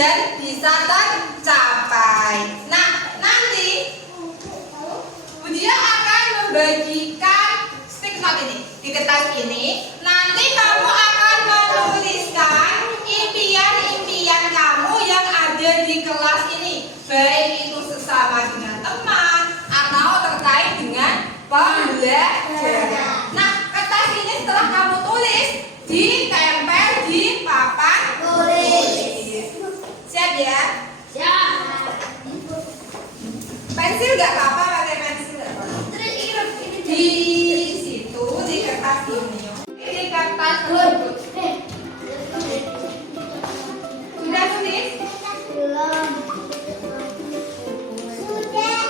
dan bisa tercapai. Nah, nanti dia akan membagikan stick note ini di kertas ini. Nanti kamu akan menuliskan impian-impian kamu yang ada di kelas ini, baik itu sesama dengan teman atau terkait dengan pembelajaran. Nah, kertas ini setelah kamu tulis, ditempel di papan tulis. Siap ya? Siap. Pensil nggak apa-apa, pakai pensil nggak apa-apa. Di situ di kertas ini, di kertas tersebut sudah tulis? Belum. Sudah.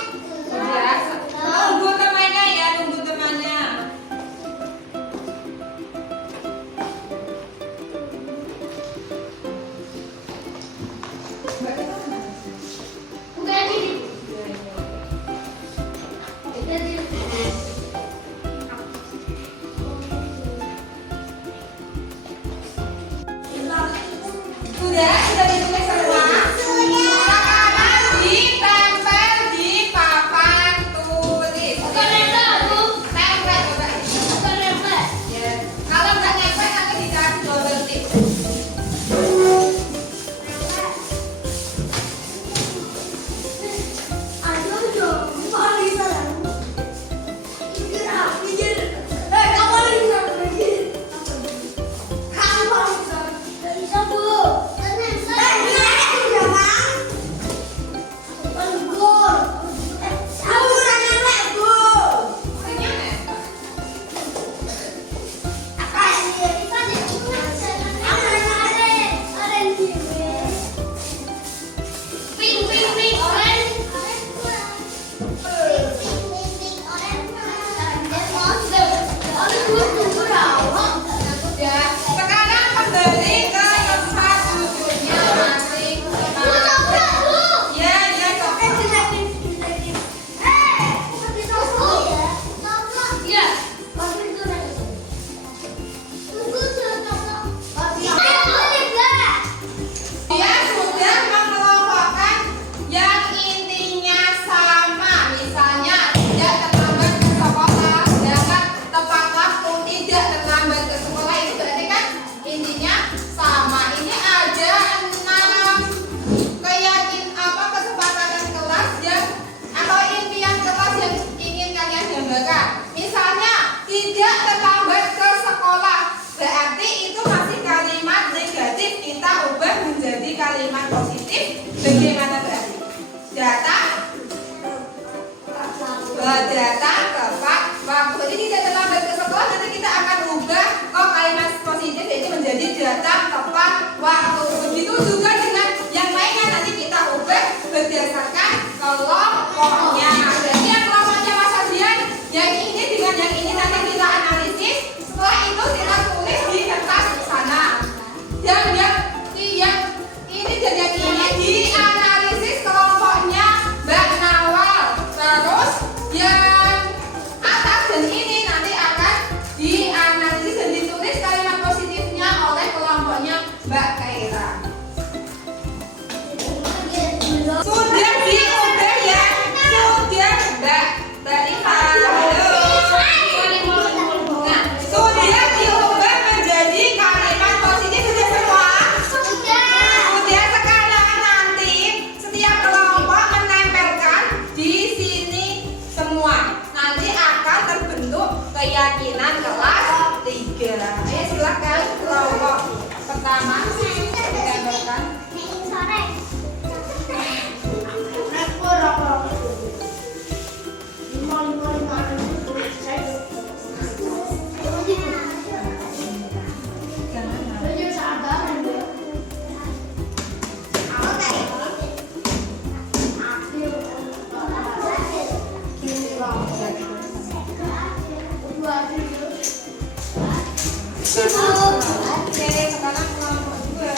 Sudah. Tunggu temannya ya, tunggu temannya. Bukan ini. Sudah ditulis semua? Sekarang ditempel di papan tulis. Bukan nempel, Bu. Tempel coba. Bukan nempel. Ya. Kalau nggak nyampe nanti dikasih double tip. Ayo dong, mari salam. Pikir. Kamu bisa pikir. Kamu bisa. Nggak bisa, Bu. Sekarang kembali ke tempat duduknya masing-masing. Ya, coba. Dia sudah mengelompokkan yang intinya sama, misalnya tidak terlambat ke sekolah, sedangkan tepat waktu tidak terlambat ke sekolah, itu berarti kan intinya sama. Ini ada 6 kesepakatan kelas yang atau impian kelas yang ingin kalian gambarkan. Misalnya tidak terlambat ke sekolah, berarti itu masih kalimat negatif, kita ubah menjadi kalimat positif. Bagaimana berarti? Datang tepat waktu. Jadi tidak terlambat ke sekolah, nanti kita akan ubah kalimat positif yaitu menjadi datang tepat waktu. Begitu juga dengan yang lainnya, nanti kita ubah berdasarkan kelompoknya. Jadi yang kelompoknya Mas Adrian, yang ini dengan yang ini nanti kita analisis. Setelah itu kita tulis di kertas sana. Yang ini dan yang ini dianalisis kelompoknya Mbak Nawal. Terus yang atas dan ini nanti akan dianalisis dan ditulis kalimat positifnya oleh kelompoknya Mbak Kaira. Sudah diubah ya? Sudah Mbak Iva. Nah, sudah diubah menjadi kalimat positif sudah semua? Sudah. Sekarang nanti setiap kelompok menempelkan di sini semua. Nanti akan terbentuk keyakinan kelas 3. Ayo silakan kelompok pertama ditempelkan. Oke, sekarang kelompok 2.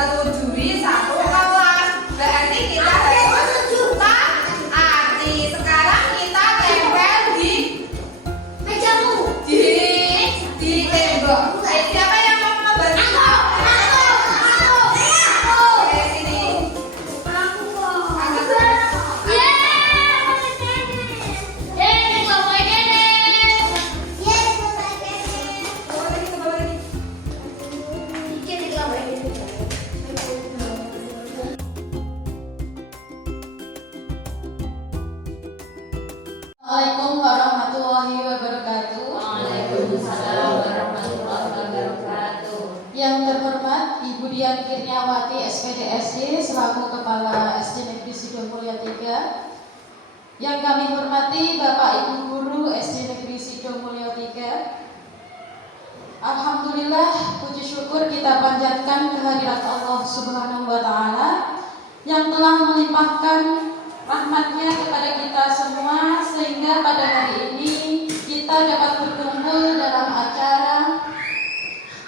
menyetujui satu kelas. Berarti kita harus arti. Sekarang kita tempel di Mejamu. di tembok. Siapa yang mau membantu? Oke, sini. Bawa lagi, bawa lagi. Assalamualaikum warahmatullahi wabarakatuh. Waalaikumsalam warahmatullahi wabarakatuh. Yang terhormat Ibu Dian Kirniawati SPDSD selaku Kepala SD Negeri Sidomulyo 3. Yang kami hormati Bapak Ibu Guru SD Negeri Sidomulyo 3. Alhamdulillah, puji syukur kita panjatkan kehadirat Allah Subhanahu wa Ta'ala yang telah melimpahkan rahmatnya kepada kita semua sehingga pada hari ini kita dapat berkumpul dalam acara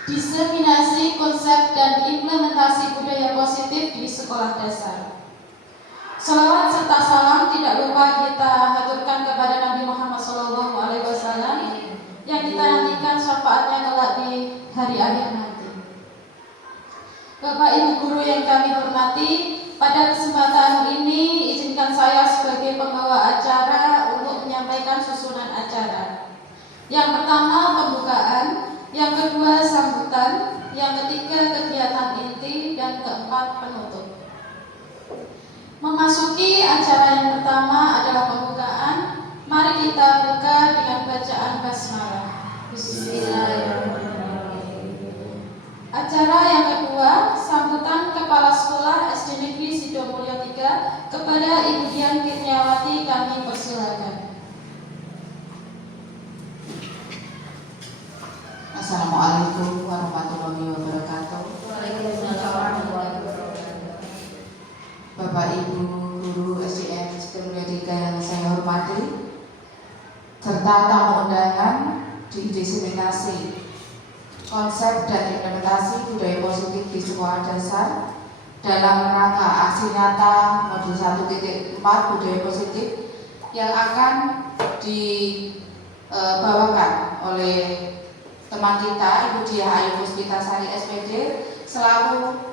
diseminasi konsep dan implementasi budaya positif di sekolah dasar. Salawat serta salam tidak lupa kita haturkan kepada Nabi Muhammad SAW yang kita nantikan syafaatnya kelak di hari akhir nanti. Bapak Ibu Guru yang kami hormati, pada kesempatan ini izinkan saya sebagai pembawa acara untuk menyampaikan susunan acara. Yang pertama pembukaan, yang kedua sambutan, yang ketiga kegiatan inti, dan keempat penutup. Memasuki acara yang pertama adalah pembukaan. Mari kita buka dengan bacaan basmalah. Bismillahirrahmanirrahim. Acara yang kedua, sambutan Kepala Sekolah SD Negeri Sidomulyo 3 kepada Ibu Dian Kirniawati, kami persilakan. Assalamualaikum warahmatullahi wabarakatuh. Waalaikumsalam warahmatullahi wabarakatuh. Bapak Ibu Guru SDN Sidomulyo 3 yang saya hormati, serta tamu undangan di diseminasi konsep dan implementasi budaya positif di sekolah dasar dalam rangka aksi nyata modul 1.4 budaya positif yang akan dibawakan oleh teman kita Ibu Diah Ayu Puspitasari SPD selaku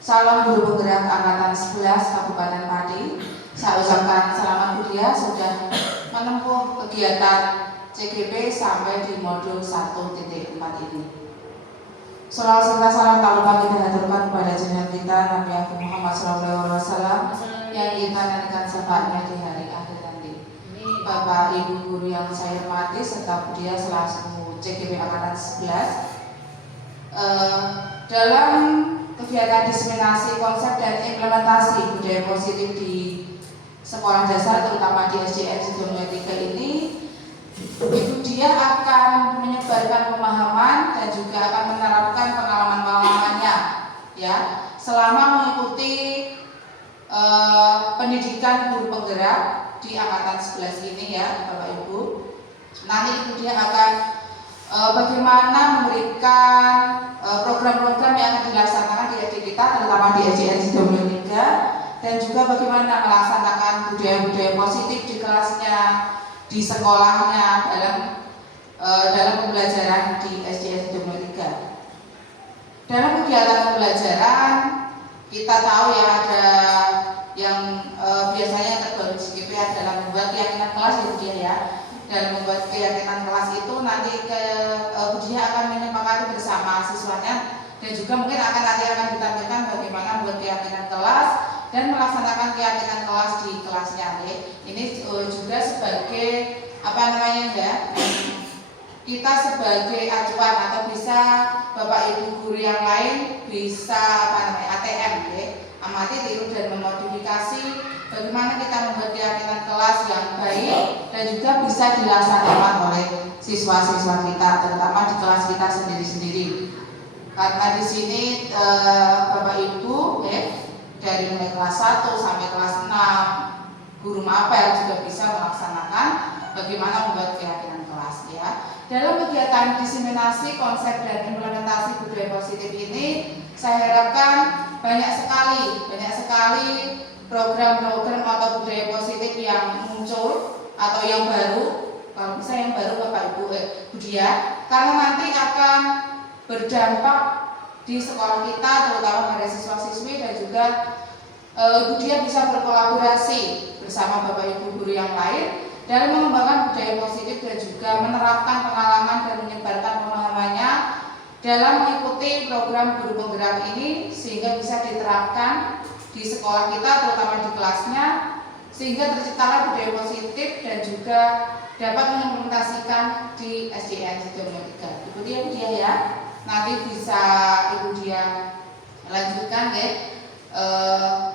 calon guru penggerak angkatan 11 Kabupaten Pati. Saya ucapkan selamat Bu Diah sudah menempuh kegiatan CGP sampai di modul 1.4 ini. Salawat serta salam tak lupa kita haturkan kepada junjungan kita Nabi Agung Muhammad SAW yang kita nantikan syafaatnya di hari akhir nanti. Bapak Ibu Guru yang saya hormati serta Bu Diah selaku CGP angkatan 11, dalam kegiatan diseminasi konsep dan implementasi budaya positif di sekolah dasar terutama di SDN Sidomulyo 3 ini, Ibu Diah akan menyebarkan pemahaman dan juga akan menerapkan pengalaman-pengalamannya ya selama mengikuti pendidikan guru penggerak di angkatan 11 ini ya Bapak Ibu. Nanti Ibu Diah akan bagaimana memberikan program-program yang akan dilaksanakan di SD kita terutama di SDN Sidomulyo 3 dan juga bagaimana melaksanakan budaya-budaya positif di kelasnya, di sekolahnya dalam pembelajaran di SDN Sidomulyo 3. Dalam kegiatan pembelajaran kita tahu ya ada yang biasanya yang terbaru di CGP adalah membuat keyakinan kelas ya Bu Diah ya. Dalam membuat keyakinan kelas itu nanti Bu Diah akan menyepakati bersama siswanya dan juga mungkin nanti akan ditampilkan bagaimana membuat keyakinan kelas dan melaksanakan keyakinan kelas di kelasnya ya. Ini juga sebagai apa namanya ya, kita sebagai acuan atau bisa Bapak Ibu Guru yang lain bisa apa namanya ATM ya, amati tiru dan memodifikasi bagaimana kita membuat keyakinan kelas yang baik dan juga bisa dilaksanakan oleh siswa-siswa kita terutama di kelas kita sendiri-sendiri. Karena di sini Bapak Ibu ya, dari mulai kelas 1 sampai kelas 6 guru mapel juga bisa melaksanakan bagaimana membuat keyakinan kelas ya. Dalam kegiatan diseminasi konsep dan implementasi budaya positif ini Saya harapkan banyak sekali program-program atau budaya positif yang muncul atau yang baru, kalau bisa yang baru Bapak Ibu Bu Dia, karena nanti akan berdampak di sekolah kita, terutama pada siswa-siswi, dan juga Bu Dia bisa berkolaborasi bersama Bapak Ibu guru yang lain dalam mengembangkan budaya positif dan juga menerapkan pengalaman dan menyebarkan pemahamannya dalam mengikuti program guru penggerak ini, sehingga bisa diterapkan di sekolah kita, terutama di kelasnya, sehingga terciptalah budaya positif dan juga dapat mengimplementasikan di SDN Sidoarjo 3. Ibu Dia ya, nanti bisa Ibu Dia lanjutkan ya.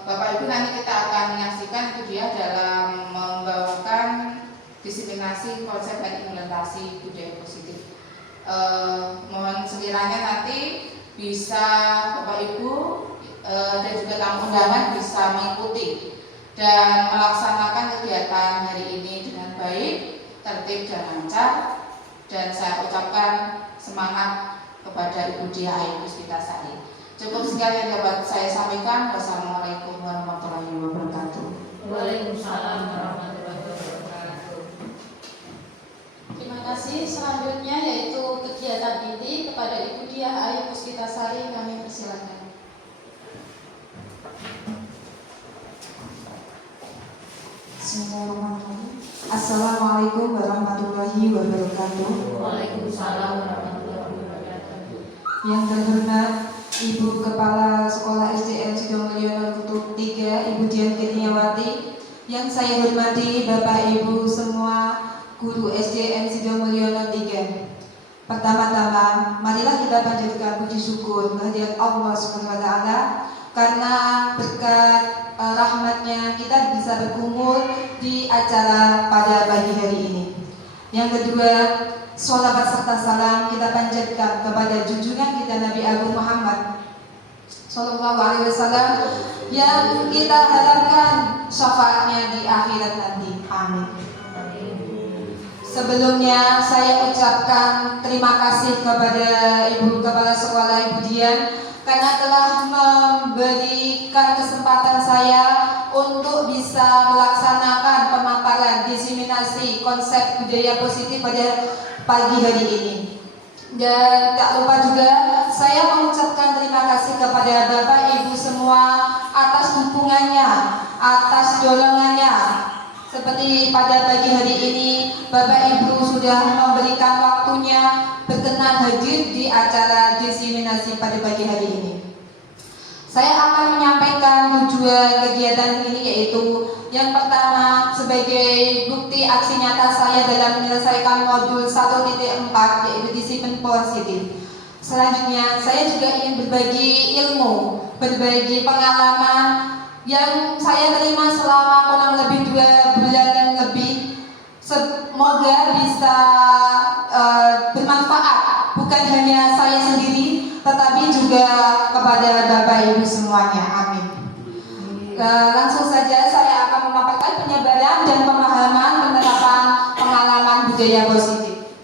Bapak Ibu, nanti kita akan menyaksikan Ibu Dia dalam membawakan diseminasi konsep dan implementasi budaya positif. Mohon sekiranya nanti bisa Bapak Ibu dan juga tamu undangan bisa mengikuti dan melaksanakan kegiatan hari ini dengan baik, tertib dan lancar. Dan saya ucapkan semangat kepada Ibu Dia Ayu Puspitasari. Cukup sekian yang dapat saya sampaikan. Wassalamualaikum warahmatullahi wabarakatuh. Waalaikumsalam warahmatullahi wabarakatuh. Terima kasih. Selanjutnya yaitu kegiatan inti kepada Ibu Dia Ayu Puspitasari, kami persilakan. Bismillahirrahmanirrahim. Assalamualaikum warahmatullahi wabarakatuh. Waalaikumsalam warahmatullahi wabarakatuh. Yang terhormat Ibu Kepala Sekolah SDN Sidomulyo Kutub 3, Ibu Dian Kurniawati. Yang saya hormati Bapak Ibu semua guru SDN Sidomulyo 3. Pertama-tama, marilah kita panjatkan puji syukur kehadirat Allah Subhanahu wa taala karena berkat rahmatnya kita bisa berkumpul di acara pada pagi hari ini. Yang kedua, sholawat serta salam kita panjatkan kepada junjungan kita Nabi Agung Muhammad Sallallahu Alaihi Wasallam yang kita harapkan syafaatnya di akhirat nanti. Amin. Sebelumnya saya ucapkan terima kasih kepada Ibu Kepala Sekolah Ibu Dian karena telah memberikan kesempatan saya untuk bisa melaksanakan pemaparan diseminasi konsep budaya positif pada pagi hari ini. Dan tak lupa juga saya mengucapkan terima kasih kepada Bapak Ibu semua atas dukungannya, atas dorongannya. Seperti pada pagi hari ini Bapak Ibu sudah memberikan waktunya berkenan hadir di acara diseminasi pada pagi hari ini. Saya akan menyampaikan tujuan kegiatan ini, yaitu yang pertama sebagai bukti aksi nyata saya dalam menyelesaikan modul 1.4 yaitu disiplin positif. Selanjutnya saya juga ingin berbagi ilmu, berbagi pengalaman yang saya terima selama kurang lebih 2 bulan lebih. Semoga bisa bermanfaat bukan hanya saya sendiri tetapi juga kepada Bapak Ibu semuanya. Amin. Langsung saja saya akan memaparkan penyebaran dan pemahaman penerapan pengalaman budaya positif.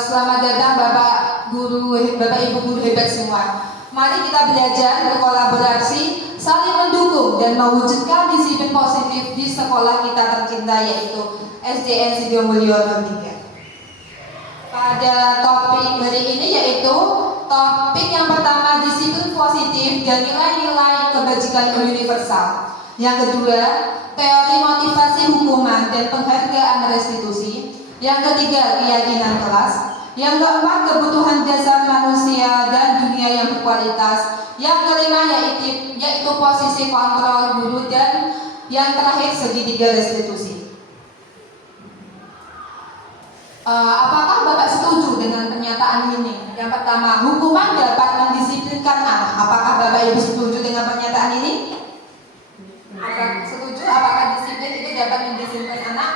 Selamat datang Bapak Ibu guru hebat semua. Mari kita belajar berkolaborasi, saling mendukung dan mewujudkan disiplin positif di sekolah kita tercinta yaitu SDN Sidomulyo 3. Pada topik hari ini yaitu topik yang pertama disiplin positif dan nilai-nilai kebajikan universal. Yang kedua, teori motivasi hukuman dan penghargaan restitusi. Yang ketiga, keyakinan kelas. Yang keempat, kebutuhan dasar manusia dan dunia yang berkualitas. Yang kelima yaitu posisi kontrol guru, dan yang terakhir segitiga restitusi. Apakah Bapak setuju dengan pernyataan ini? Yang pertama, hukuman dapat mendisiplinkan anak. Apakah Bapak Ibu setuju dengan pernyataan ini? Apakah setuju? Apakah disiplin itu dapat mendisiplinkan anak?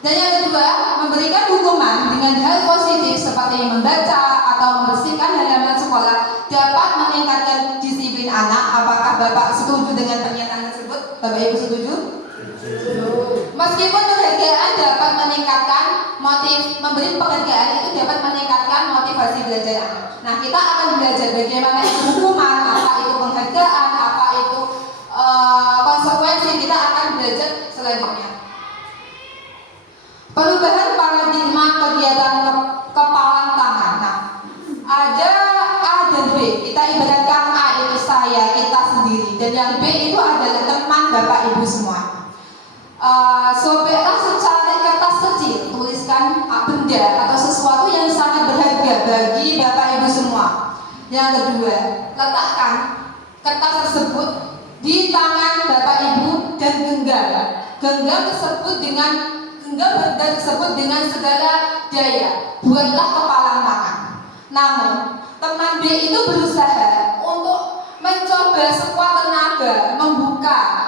Dan yang kedua, memberikan hukuman dengan hal positif seperti membaca atau membersihkan halaman sekolah dapat meningkatkan disiplin anak. Apakah Bapak setuju dengan pernyataan tersebut? Bapak Ibu setuju? Meskipun penghargaan dapat meningkatkan memberi penghargaan itu dapat meningkatkan motivasi belajar anak. Nah, kita akan belajar bagaimana itu hukuman, apa itu penghargaan, apa itu konsekuensi. Kita akan belajar selanjutnya. Perubahan paradigma kegiatan kepalan tangan. Nah, ada A dan B. Kita ibaratkan A itu saya, kita sendiri, dan yang B itu adalah teman Bapak Ibu semua. Sobeklah secari kertas kecil, tuliskan benda atau sesuatu yang sangat berharga bagi Bapak Ibu semua. Yang kedua, letakkan kertas tersebut di tangan Bapak Ibu dan genggam benda tersebut dengan segala daya. Buatlah kepalan tangan. Namun, teman B itu berusaha untuk mencoba sekuat tenaga,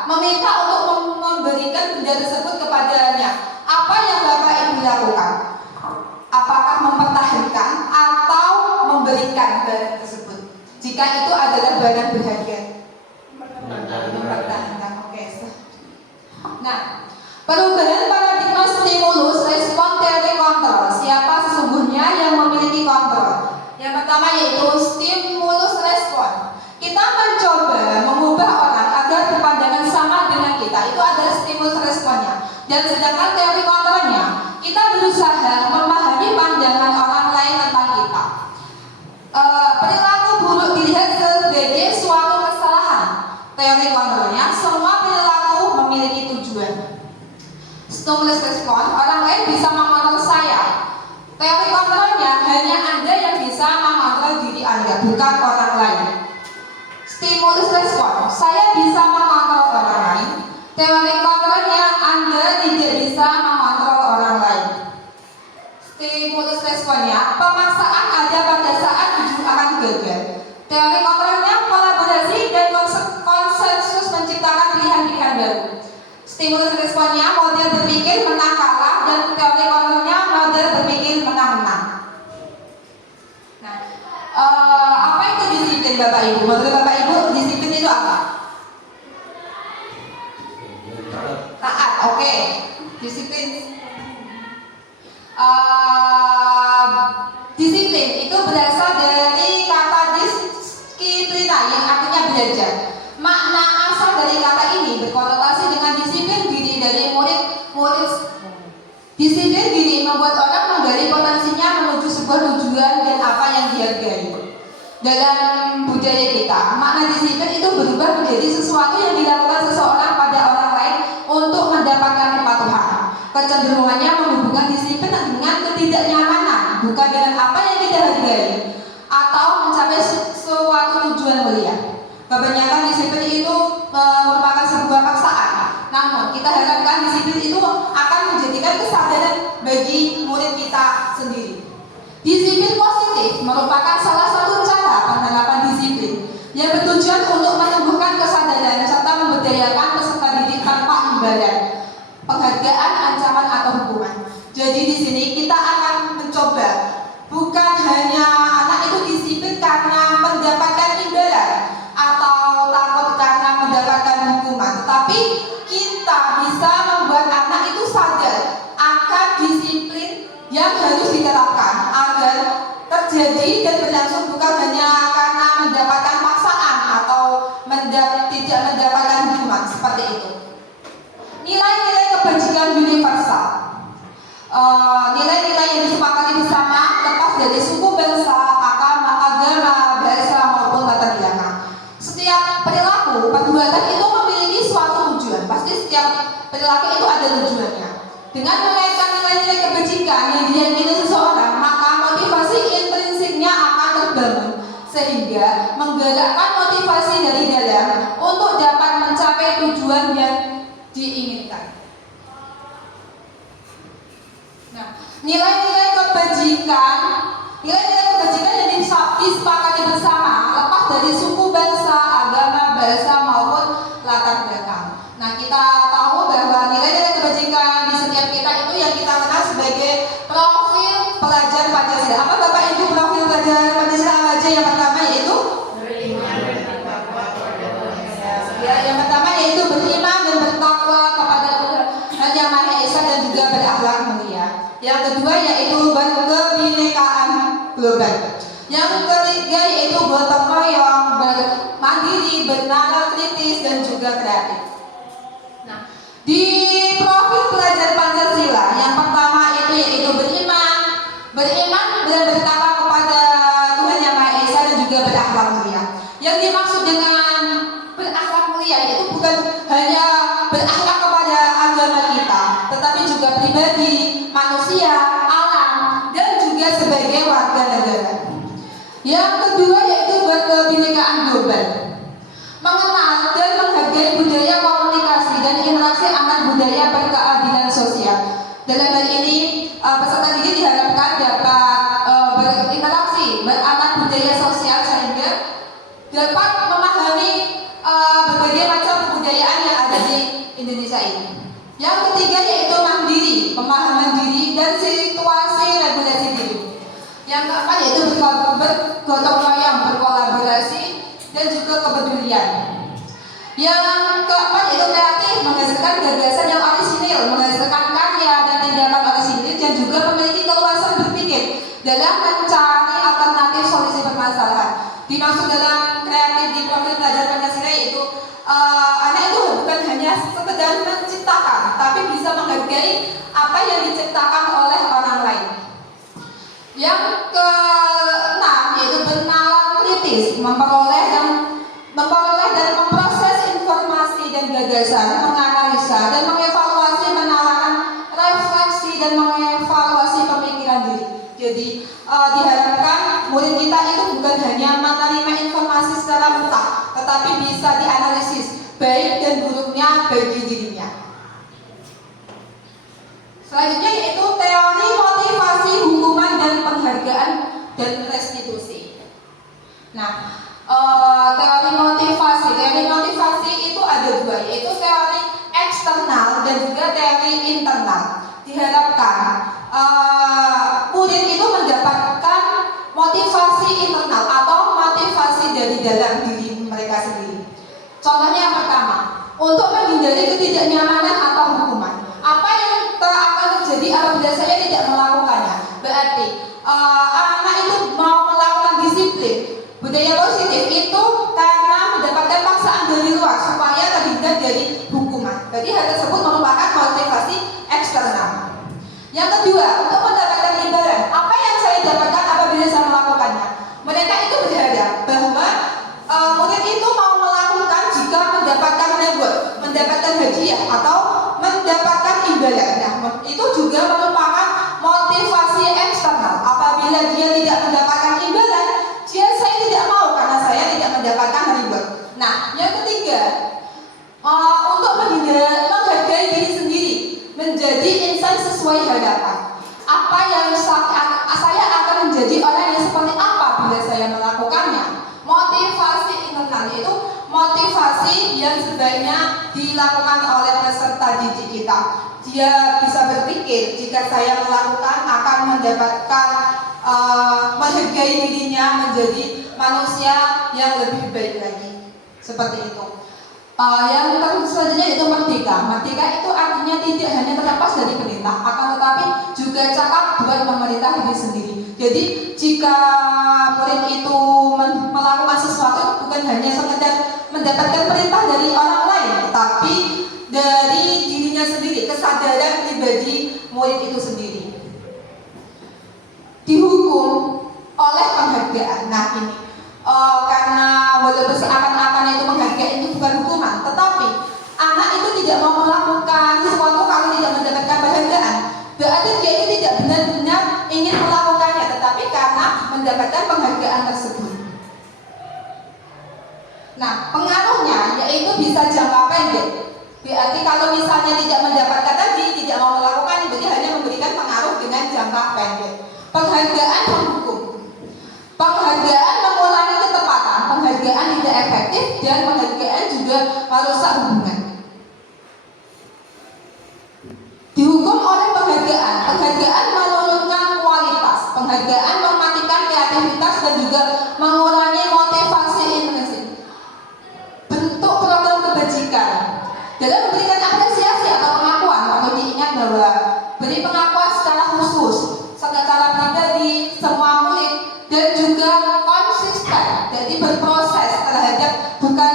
meminta untuk memberikan benda tersebut kepadanya. Apa yang Bapak Ibu lakukan? Apakah mempertahankan atau memberikan barang tersebut? Jika itu adalah barang berharga, mempertahankan. Oke. Nah, perubahan paradigma stimulus respon teori kontrol. Siapa sesungguhnya yang memiliki kontrol? Yang pertama yaitu stimulus respon. Kita mencoba mengubah orang agar berpandangan sama dengan kita. Itu adalah stimulus responnya. Dan sedangkan teori kontrolnya, kita berusaha memahami pandangan orang lain tentang kita. Perilaku buruk dilihat sebagai suatu kesalahan. Teori kontrolnya, semua perilaku memiliki tujuan. Stimulus respon, orang lain bisa mengontrol saya. Teori kontrolnya, hanya Anda yang bisa mengontrol diri Anda, bukan orang lain. Stimulus respon, saya bisa mengontrol orang lain. Teori kontrolnya, Anda tidak bisa mengontrol orang lain. Stimulus responnya, pemaksaan ada pada saat ujung akan gagal. Teori kontrolnya, kolaborasi dan konsensus menciptakan pilihan-pilihan baru. Stimulus responnya, model berpikir menang kalah, dan teori kontrolnya model berpikir menang-menang. Nah, apa itu disiplin Bapak Ibu? Menurut Bapak Ibu, disiplin itu apa? Taat, oke. Disiplin. Disiplin itu berasal dari kata disiplina yang artinya belajar. Makna asal dari kata ini berkonotasi dengan disiplin diri dari murid. Disiplin diri membuat orang menggali potensinya menuju sebuah tujuan dan apa yang dihargai. Dalam budaya kita, makna disiplin itu berubah menjadi sesuatu yang dilakukan seseorang pada orang lain untuk mendapatkan kepatuhan. Kecenderungannya menghubungkan disiplin dengan ketidaknyamanan, bukan dengan apa yang kita hargai atau mencapai suatu tujuan mulia. Kebanyakan disiplin itu merupakan sebuah paksaan. Namun kita harapkan disiplin itu akan menjadikan kesadaran bagi murid kita sendiri. Disiplin positif merupakan salah satu cara penerapan disiplin yang bertujuan untuk menumbuhkan kesadaran serta memberdayakan peserta didik tanpa imbalan, penghargaan, ancaman atau hukuman. Jadi di sini kita akan mencoba bukan hanya anak itu disiplin karena mendapatkan imbalan atau takut karena mendapatkan hukuman, tetapi kita bisa membuat anak itu sadar akan disiplin yang harus diterapkan agar terjadi dan berlangsung bukan hanya karena mendapatkan paksaan atau tidak mendapatkan hukuman seperti itu. Nilai-nilai kebajikan universal, nilai-nilai yang disepakati bersama lepas dari suku, bangsa, agama, bahasa maupun latar belakang. Setiap perilaku perbuatan itu memiliki suatu tujuan. Pasti setiap perilaku itu ada tujuannya. Dengan mengaitkan nilai-nilai kebajikan yang diyakini seseorang, maka motivasi intrinsiknya akan terbangun sehingga menggerakkan motivasi dari dalam untuk dapat mencapai tujuan yang diinginkan. Nah, nilai-nilai kebajikan yang disepakati bersama lepas dari suku, bangsa, agama, bahasa maupun latar belakang. Nah, kita tahu bahwa nilai-nilai kebajikan di setiap kita itu yang kita kenal sebagai profil pelajar Pancasila. Apa Bapak Ibu profil pelajar Pancasila aja? Yang pertama yaitu yang pertama yaitu beriman dan bertakwa kepada Tuhan Yang Maha juga kreatif. Nah, di profil pelajar Pancasila yang pertama itu yaitu beriman dan bertakwa kepada Tuhan Yang Maha Esa dan juga berakhlak mulia. Yang dimaksud dengan berakhlak mulia itu bukan hanya berakhlak kepada agama kita, tetapi juga pribadi, manusia, alam, dan juga sebagai warga negara. Yang kedua yaitu berkebinekaan global, mengenal dan menghargai budaya komunikasi dan interaksi antar budaya berkeadilan sosial. Dalam hal ini peserta didik diharapkan dapat berinteraksi berantar budaya sosial sehingga dapat memahami berbagai macam kebudayaan yang ada di Indonesia ini. Yang ketiga yaitu mandiri, pemahaman diri dan situasi regulasi diri. Yang keempat yaitu bergotong royong, berkolaborasi dan juga kepedulian. Yang keempat yaitu kreatif, menghasilkan gagasan yang orisinil, menghasilkan karya dan tindakan orisinil dan juga memiliki keluasan berpikir dalam mencari alternatif solusi permasalahan. Dimaksud dalam kreatif di profil pelajar Pancasila yaitu anak itu bukan hanya sekedar menciptakan, tapi bisa menghargai apa yang diciptakan oleh orang lain. Yang keenam yaitu bernalar kritis, memperoleh dan memproses informasi dan gagasan, menganalisa dan mengevaluasi penalaran, refleksi dan mengevaluasi pemikiran diri. Jadi diharapkan murid kita itu bukan hanya menerima informasi secara mentah, tetapi bisa dianalisis baik dan buruknya bagi dirinya. Selanjutnya yaitu teori motivasi, hukuman dan penghargaan dan restitusi. Nah, teori motivasi itu ada dua, yaitu teori eksternal dan juga teori internal. Diharapkan murid itu mendapatkan motivasi internal atau motivasi dari dalam diri mereka sendiri. Contohnya yang pertama, untuk menghindari ketidaknyamanan atau hukuman. Apa yang akan terjadi apabila saya tidak melakukannya? Berarti anak itu mau melakukan disiplin. Budaya positif itu karena mendapatkan paksaan dari luar supaya terhindar dari hukuman. Berarti hal tersebut merupakan motivasi eksternal. Yang kedua, untuk mendapatkan imbalan. Apa yang saya dapatkan apabila saya melakukannya? Mereka itu berharap bahwa murid itu mau melakukan jika mendapatkan reward, mendapatkan hadiah atau mendapatkan imbalan. Nah, itu juga merupakan motivasi eksternal. Apabila dia tidak mendapatkan imbalan, saya tidak mau karena saya tidak mendapatkan reward. Nah, yang ketiga, untuk menghargai diri sendiri, menjadi insan sesuai harapan. Apa yang saya akan menjadi orang yang seperti apa bila saya melakukannya? Motivasi internal itu motivasi yang sebaiknya dilakukan oleh peserta didik kita. Dia bisa berpikir jika saya melakukan akan mendapatkan menghargai dirinya menjadi manusia yang lebih baik lagi. Seperti itu. Yang selanjutnya itu merdeka. Merdeka itu artinya tidak hanya terlepas dari perintah, akan tetapi juga cakap buat memerintah diri sendiri. Jadi jika murid itu melakukan sesuatu bukan hanya sekedar mendapatkan perintah dari orang lain, tetapi dari dirinya sendiri, kesadaran pribadi murid itu sendiri. Dihukum oleh penghargaan. Nah ini karena walaupun seakan-akan itu menghargai itu bukan hukuman, tetapi anak itu tidak mau melakukan sesuatu kalau tidak mendapatkan penghargaan. Berarti dia itu tidak benar-benar ingin melakukannya, tetapi karena mendapatkan penghargaan tersebut. Nah, pengaruhnya yaitu bisa jangka pendek. Berarti kalau misalnya tidak mendapatkan tadi, tidak mau melakukan, berarti hanya memberikan pengaruh dengan jangka pendek. Penghargaan menghukum. Penghargaan mengulangi ketepatan, penghargaan tidak efektif, dan penghargaan juga merusak hubungan. Dihukum oleh penghargaan. Penghargaan menurunkan kualitas, penghargaan mematikan kreativitas dan juga mengurangi motivasi intrinsik. Bentuk program kebajikan dalam memberikan apresiasi atau pengakuan, perlu diingat bahwa beri pengakuan secara khusus, secara pribadi, semua murid, dan juga konsisten. Jadi berproses terhadap bukan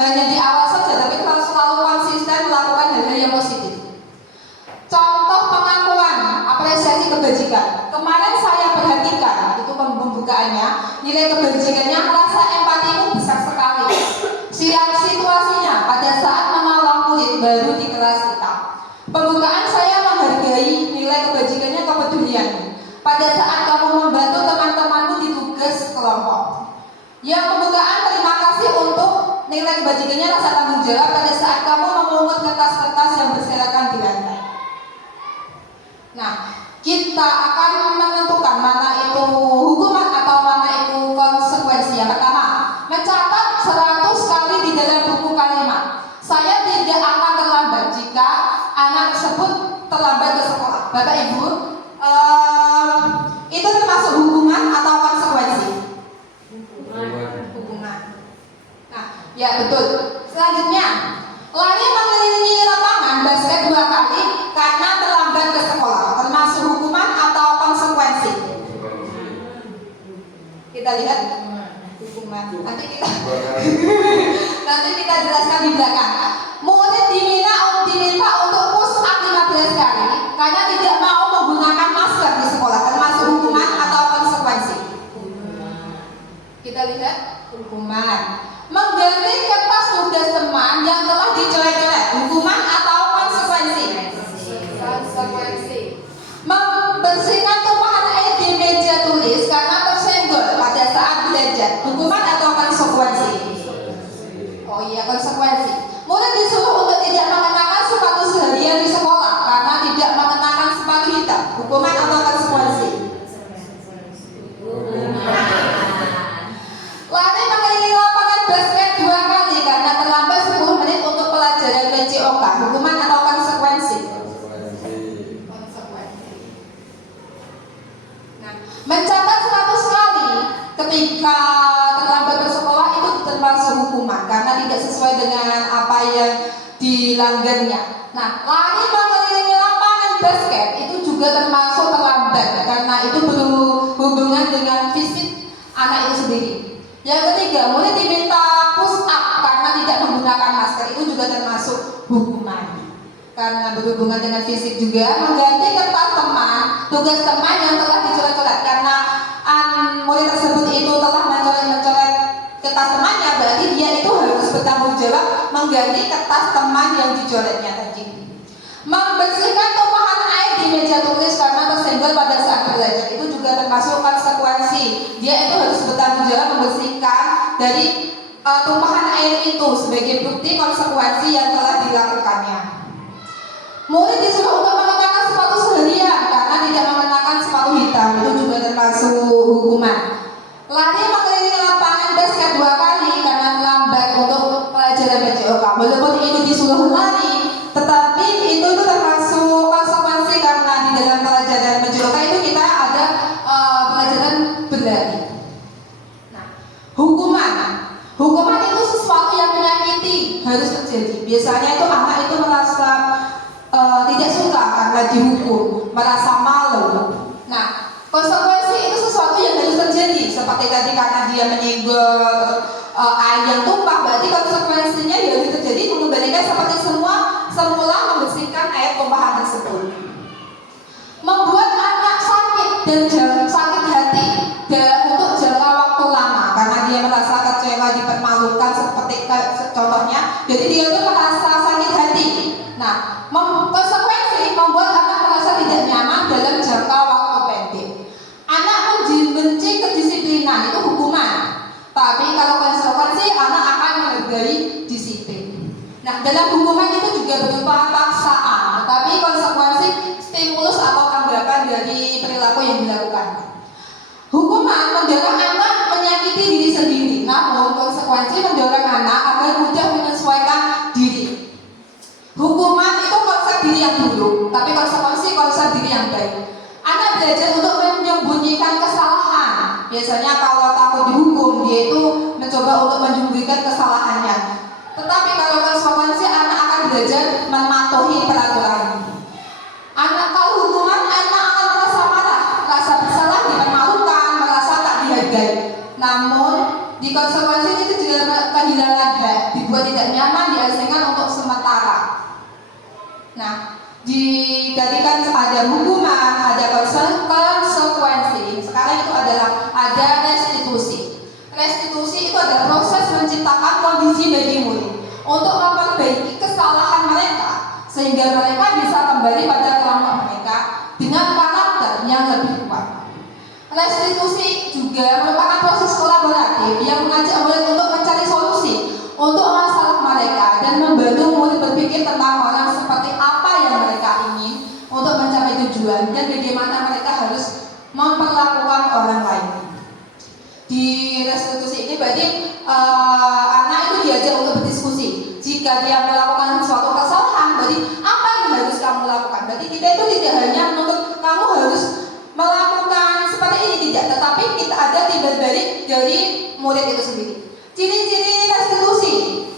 hanya di awal saja, tapi nilai kebajikannya rasa tanggung jawab pada saat kamu memungut kertas-kertas yang berserakan di lantai. Nah, kita akan menentukan mana itu hukuman atau mana itu konsekuensi. Yang pertama, mencatat 100 kali di dalam buku kalimat. Saya tidak akan terlambat jika anak tersebut terlambat ke sekolah. Bapak Ibu, itu termasuk hukuman atau konsekuensi? Hukuman. Nah, ya betul. Selanjutnya, lari mengelilingi lapangan basket 2 kali karena terlambat ke sekolah, termasuk hukuman atau konsekuensi? Kita lihat hukuman. Nanti kita jelaskan di belakang. Murid diminta untuk push up 15 kali karena tidak mau menggunakan masker di sekolah, termasuk hukuman atau konsekuensi? Kita lihat hukuman. Mengganti kertas tugas teman yang telah dicoret-coret, hukuman atau konsekuensi? Konsekuensi. Membersihkan tumpahan air di meja tulis karena tersenggol pada saat belajar, hukuman atau konsekuensi? Oh iya, konsekuensi. Murid disuruh untuk tidak mengenakan sepatu seharian di sekolah karena tidak mengenakan sepatu hitam, hukuman atau konsekuensi? Lari mengelilingi lapangan basket 2 kali karena terlambat 10 menit untuk pelajaran PCOK, hukuman atau konsekuensi? Konsekuensi. Nah, mencatat 100 kali ketika terlambat ke sekolah itu termasuk hukuman karena tidak sesuai dengan apa yang dilanggarnya. Nah, lari mengelilingi lapangan basket itu juga termasuk terlambat karena itu berhubungan dengan fisik anak itu sendiri. Yang ketiga, murid diminta push up karena tidak menggunakan masker, itu juga termasuk hukuman karena berhubungan dengan fisik juga. Mengganti kertas teman, tugas teman yang telah dicoret-coret karena murid tersebut itu telah mencoret kertas temannya, berarti dia itu harus bertanggung jawab mengganti kertas teman yang dicoretnya tadi. Membersihkan tumpahan air di meja tulis karena tersenggol pada saat belajar, itu juga termasuk konsekuensi. Dia itu harus bertanggung jawab membersihkan dari tumpahan air itu sebagai bukti konsekuensi yang telah dilakukannya. Murid disuruh untuk mengenakan sepatu seharian karena tidak mengenakan sepatu hitam, itu juga termasuk hukuman. Lari mengelilingi lapangan basket 2 kali karena terlambat untuk pelajaran PCOK. Walaupun itu disuruh lari, tetapi itu termasuk konsekuensi karena di dalam pelajaran PCOK itu kita ada pelajaran berlari. Nah, hukuman itu sesuatu yang menyakiti harus terjadi. Biasanya itu anak itu merasa tidak suka karena dihukum, merasa malu. Nah, konsekuensi itu sesuatu yang harus terjadi. Seperti tadi karena dia menyenggol air yang tumpah, berarti konsekuensinya ya harus terjadi, mengembalikan seperti semula membersihkan air tumpahan tersebut. Membuat anak sakit dan sakit hati untuk jangka waktu lama karena dia merasa kecewa, dipermalukan seperti contohnya. Jadi dia itu merasa sakit hati. Nah, konsekuensi membuat anak merasa tidak nyaman dalam jangka waktu pendek. Anak membenci kedisiplinan, itu hukuman. Tapi kalau konsekuensi, anak akan menghargai disiplin. Nah, dalam hukuman itu juga berupa paksaan, tapi konsekuensi stimulus atau tanggapan dari perilaku yang dilakukan. Hukuman mendorong anak menyakiti diri sendiri, namun konsekuensi mendorong anak agar mudah menyesuaikan diri. Hukuman itu konsep diri yang buruk, tapi konsekuensi konsep diri yang baik. Anak belajar untuk menyembunyikan kesalahan. Biasanya kalau takut dihukum, dia itu mencoba untuk menyembunyikan kesalahannya. Tetapi kalau konsekuensi, anak akan belajar mematuhi peraturan. Kalau hukuman, anak akan merasa marah, merasa bersalah, dipermalukan, merasa tak dihargai. Namun di konsekuensi itu juga kehilangan hak, dibuat tidak nyaman, diasingkan untuk sementara. Nah, dijadikan ada hukuman, ada konsekuensi. Sekarang itu adalah ada restitusi. Restitusi itu adalah proses menciptakan kondisi bagi murid untuk memperbaiki kesalahan mereka sehingga mereka bisa kembali pada kelompok mereka dengan karakter yang lebih kuat. Restitusi juga merupakan proses kolaboratif yang mengajak murid untuk mencari solusi untuk Tuhan dan bagaimana mereka harus memperlakukan orang lain. Di restitusi ini berarti anak itu diajak untuk berdiskusi. Jika dia melakukan suatu kesalahan, berarti apa yang harus kamu lakukan? Berarti kita itu tidak hanya menuntut kamu harus melakukan seperti ini, tidak, tetapi kita ada timbal balik dari murid itu sendiri. Ciri-ciri restitusi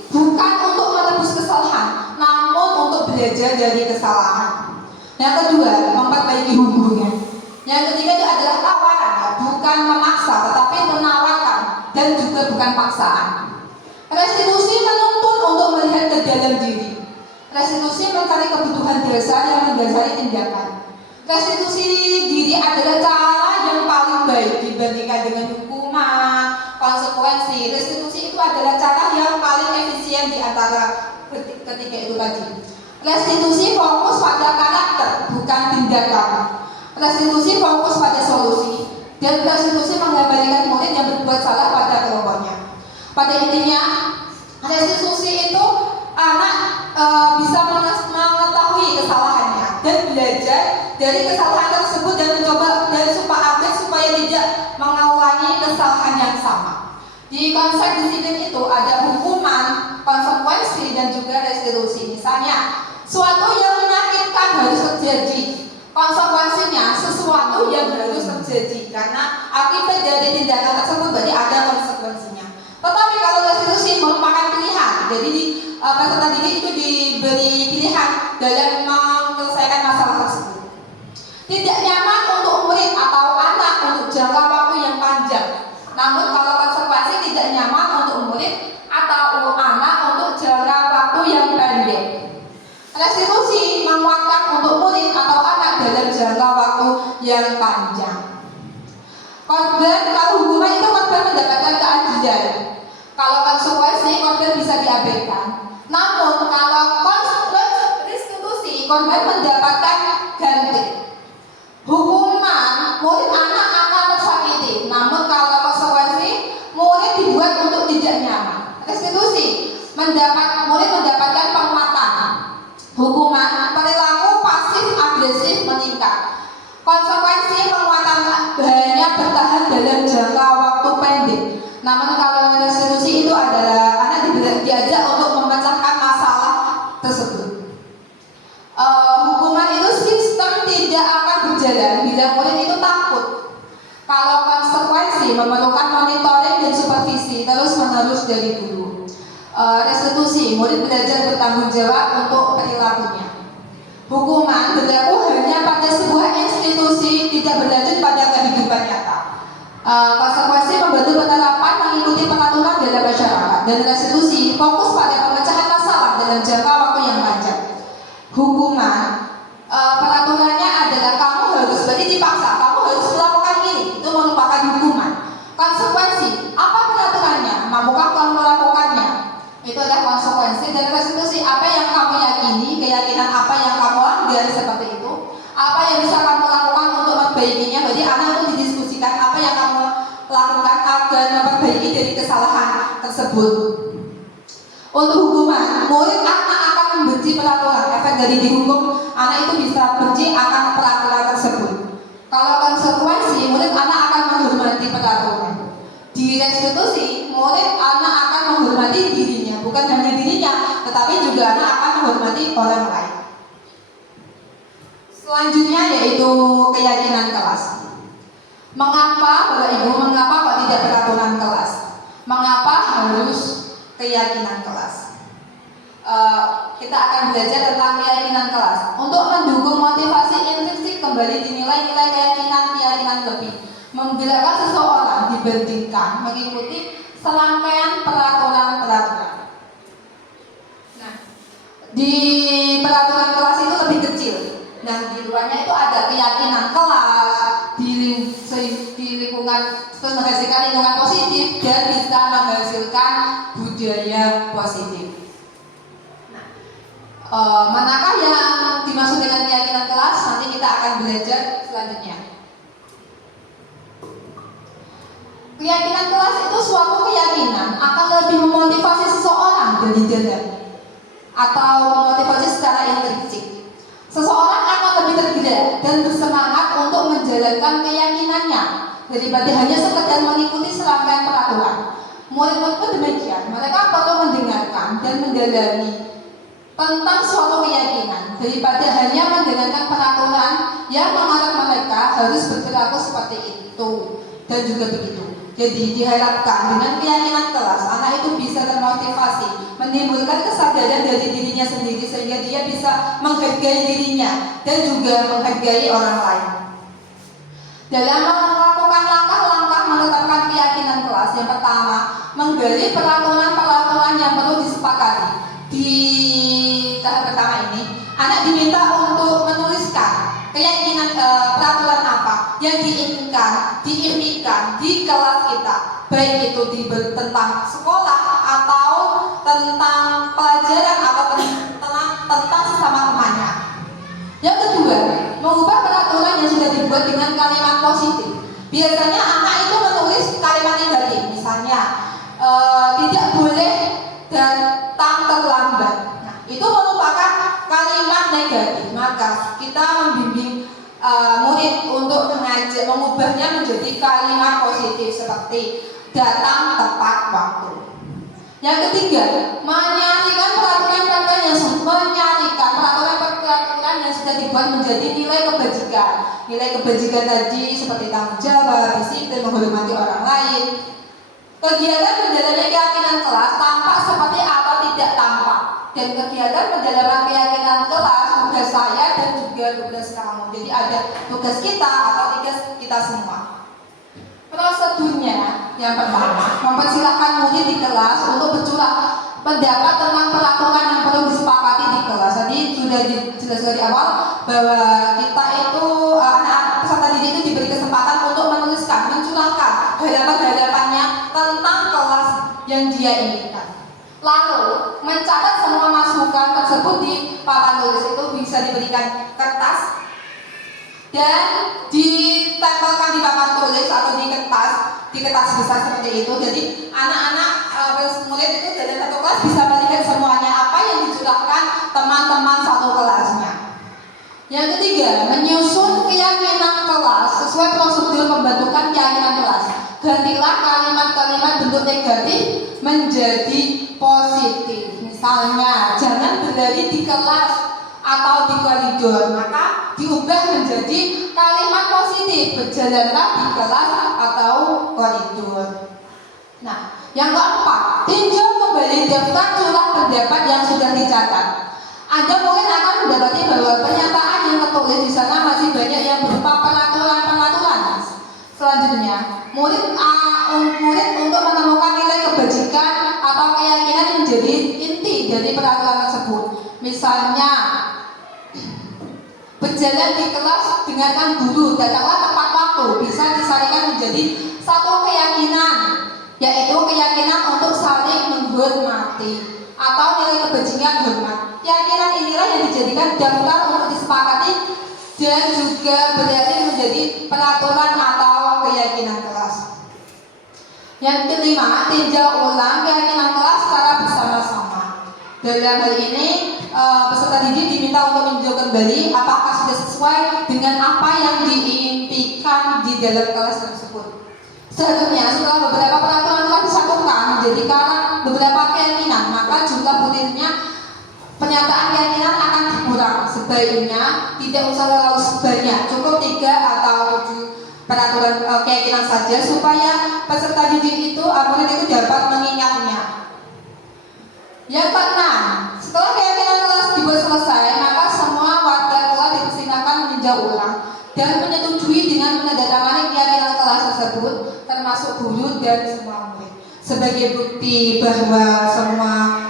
bukan untuk menebus kesalahan, namun untuk belajar dari kesalahan. Yang kedua, memperbaiki hubungan. Yang ketiga itu adalah tawaran, bukan memaksa, tetapi menawarkan, dan juga bukan paksaan. Restitusi menuntut untuk melihat ke dalam diri. Restitusi mencari kebutuhan dasar yang mendasari tindakan. Restitusi diri adalah cara yang paling baik dibandingkan dengan hukuman, konsekuensi. Restitusi itu adalah cara yang paling efisien di antara ketiga itu tadi. Restitusi fokus pada karakter, bukan tindakan. Restitusi fokus pada solusi, dan restitusi mengembalikan murid yang berbuat salah pada kelompoknya. Pada intinya, restitusi itu anak bisa mengetahui kesalahannya dan belajar dari kesalahan tersebut dan mencoba dan supaya tidak mengulangi kesalahan yang sama. Di konsep disiplin itu ada hukuman, konsekuensi, dan juga restitusi. Misalnya, suatu yang menyakitkan harus terjadi. Konsekuensinya sesuatu yang harus terjadi karena akibat dari tindakan tersebut berarti ada konsekuensinya. Tetapi kalau restitusi merupakan pilihan, jadi peserta didik itu diberi pilihan dalam menyelesaikan masalah tersebut. Tidak nyaman untuk murid atau anak untuk jangka waktu yang panjang. Namun kalau konsekuensi tidak nyaman untuk murid atau anak untuk jangka waktu yang pendek. Restitusi menguatkan untuk murid atau anak dalam jangka waktu yang panjang. Korban, kalau hukuman itu korban mendapatkan keadilan. Kalau konsekuensi korban bisa diabaikan. Namun kalau restitusi korban mendapatkan ganti. Hukuman murid anak akan tersakiti. Namun kalau konsekuensi murid dibuat untuk tidak nyaman. Restitusi murid mendapatkan penguatan. Hukuman perilaku pasif agresif meningkat. Konsekuensi penguatan hanya bertahan dalam jangka waktu pendek. Namun kalau restitusi itu adalah anak diajak untuk memecahkan masalah tersebut. Hukuman itu sistem tidak akan berjalan bila murid itu takut. Kalau konsekuensi memerlukan monitoring dan supervisi terus-menerus dari guru. Restitusi, murid belajar bertanggung jawab untuk perilakunya. Hukuman berlaku hanya pada sebuah institusi, tidak berlanjut pada kehidupan nyata. Konsekuensi membantu penerapan mengikuti peraturan dalam masyarakat, dan restitusi fokus pada pemecahan masalah dalam jangka waktu yang panjang. Hukuman peraturannya adalah kamu harus, berarti dipaksa, kamu harus melakukan ini, itu merupakan hukuman. Konsekuensi, apa peraturannya? Mampukah kamu melakukannya? Itu adalah konsekuensi. Dan restitusi, apa yang kamu yakini, keyakinan apa yang kamu langgar seperti itu, apa yang bisa kamu lakukan untuk memperbaikinya. Berarti anak itu didiskusikan apa yang kamu lakukan agar memperbaiki dari kesalahan tersebut. Untuk hukuman, murid anak akan membenci peraturan. Efek dari dihukum, anak itu bisa benci akan peraturan tersebut. Kalau konsekuensi, murid anak akan menghormati peraturan. Di restitusi, murid anak akan menghormati dirinya, bukan hanya dirinya, tetapi juga anak akan menghormati orang lain. Selanjutnya yaitu keyakinan kelas. Mengapa Bapak Ibu, mengapa kok tidak peraturan kelas? Mengapa harus keyakinan kelas? Kita akan belajar tentang keyakinan kelas untuk mendukung motivasi intrinsik kembali dinilai-nilai keyakinan lebih, menggerakkan seseorang dibandingkan mengikuti serangkaian peraturan-peraturan. Nah, di peraturan kelas itu lebih kecil. Nah, di luarnya itu ada keyakinan kelas, di lingkungan, terus menghasilkan lingkungan positif dan bisa menghasilkan budaya positif. Manakah yang dimaksud dengan keyakinan kelas? Nanti kita akan belajar selanjutnya. Keyakinan kelas itu suatu keyakinan akan lebih memotivasi seseorang dari dalam atau memotivasi secara intrinsik. Seseorang akan lebih tergerak dan bersemangat menjalankan keyakinannya daripada hanya sekedar mengikuti serangkaian peraturan. Murid-murid pun demikian, mereka perlu mendengarkan dan mendalami tentang suatu keyakinan daripada hanya mendengarkan peraturan yang mengarah mereka harus berperilaku seperti itu dan juga begitu. Jadi diharapkan dengan keyakinan kelas anak itu bisa termotivasi, menimbulkan kesadaran dari dirinya sendiri sehingga dia bisa menghargai dirinya dan juga menghargai orang lain. Dalam melakukan langkah-langkah menetapkan keyakinan kelas, yang pertama, menggali peraturan-peraturan yang perlu disepakati. Di tahap pertama ini, anak diminta untuk menuliskan keyakinan peraturan apa yang diinginkan, diimpikan di kelas kita, baik itu tentang sekolah atau tentang pelajaran atau tentang sesama temannya. Yang kedua, mengubah peraturan yang sudah dibuat dengan kalimat positif. Biasanya anak itu menulis kalimat negatif, misalnya tidak boleh datang terlambat. Nah, itu merupakan kalimat negatif. Maka kita membimbing murid untuk mengubahnya menjadi kalimat positif seperti datang tepat waktu. Yang ketiga, menyarikan peraturan-peraturan yang sudah dibuat menjadi nilai kebajikan. Nilai kebajikan tadi seperti tanggung jawab, disiplin, menghormati orang lain. Kegiatan mendalami keyakinan kelas tampak seperti atau tidak tampak. Dan kegiatan mendalami keyakinan kelas tugas saya dan juga tugas kamu. Jadi ada tugas kita atau tugas kita semua. Prosedurnya yang pertama, mempersilahkan murid di kelas untuk bercurah pendapat tentang peraturan yang perlu disepakati di kelas. Tadi sudah dijelaskan dari awal bahwa kita itu anak-anak peserta didik itu diberi kesempatan untuk menuliskan, mencurahkan harapan-harapannya tentang kelas yang dia inginkan. Lalu mencatat semua masukan tersebut di papan tulis. Itu bisa diberikan kertas dan ditempelkan di papan tulis atau di kertas besar seperti itu. Jadi anak-anak murid itu dari satu kelas bisa melihat semuanya apa yang dicurahkan teman-teman satu kelasnya. Yang ketiga, menyusun keyakinan kelas sesuai prosedur pembentukan keyakinan kelas. Gantilah kalimat-kalimat bentuk negatif menjadi positif. Misalnya, jangan berlari di kelas atau di koridor, maka diubah menjadi kalimat positif, berjalanlah di kelas atau koridor. Nah, yang keempat, tinjau kembali daftar curah pendapat yang sudah dicatat. Anda mungkin akan mendapati bahwa pernyataan yang tertulis di sana masih banyak yang berupa peraturan-peraturan. Selanjutnya, murid untuk menemukan nilai kebajikan atau keyakinan yang menjadi inti dari peraturan tersebut. Misalnya, berjalan di kelas dengarkan guru, datanglah tepat waktu, bisa disarikan menjadi satu keyakinan, yaitu keyakinan untuk saling menghormati atau nilai kebajikan hormat. Keyakinan inilah yang dijadikan daftar untuk disepakati dan juga berarti menjadi peraturan atau keyakinan kelas. Yang kelima, tinjau ulang keyakinan kelas secara bersama-sama. Dalam hal ini peserta didik diminta untuk meninjau kembali apakah sudah sesuai dengan apa yang diimpikan di dalam kelas tersebut. Selanjutnya, setelah beberapa peraturan telah disatukan menjadi beberapa keyakinan, maka jumlah butirnya pernyataan keyakinan akan berkurang. Sebaiknya tidak usah terlalu banyak, cukup 3 atau 7 peraturan keyakinan saja supaya peserta didik itu, murid itu dapat mengingatnya. Yang keenam, setelah keyakinan kelas dibuat selesai, maka semua warga kelas dipersilakan meninjau ulang dan menyetujui dengan menandatangani keyakinan kelas tersebut, termasuk guru dan semua murid, sebagai bukti bahwa semua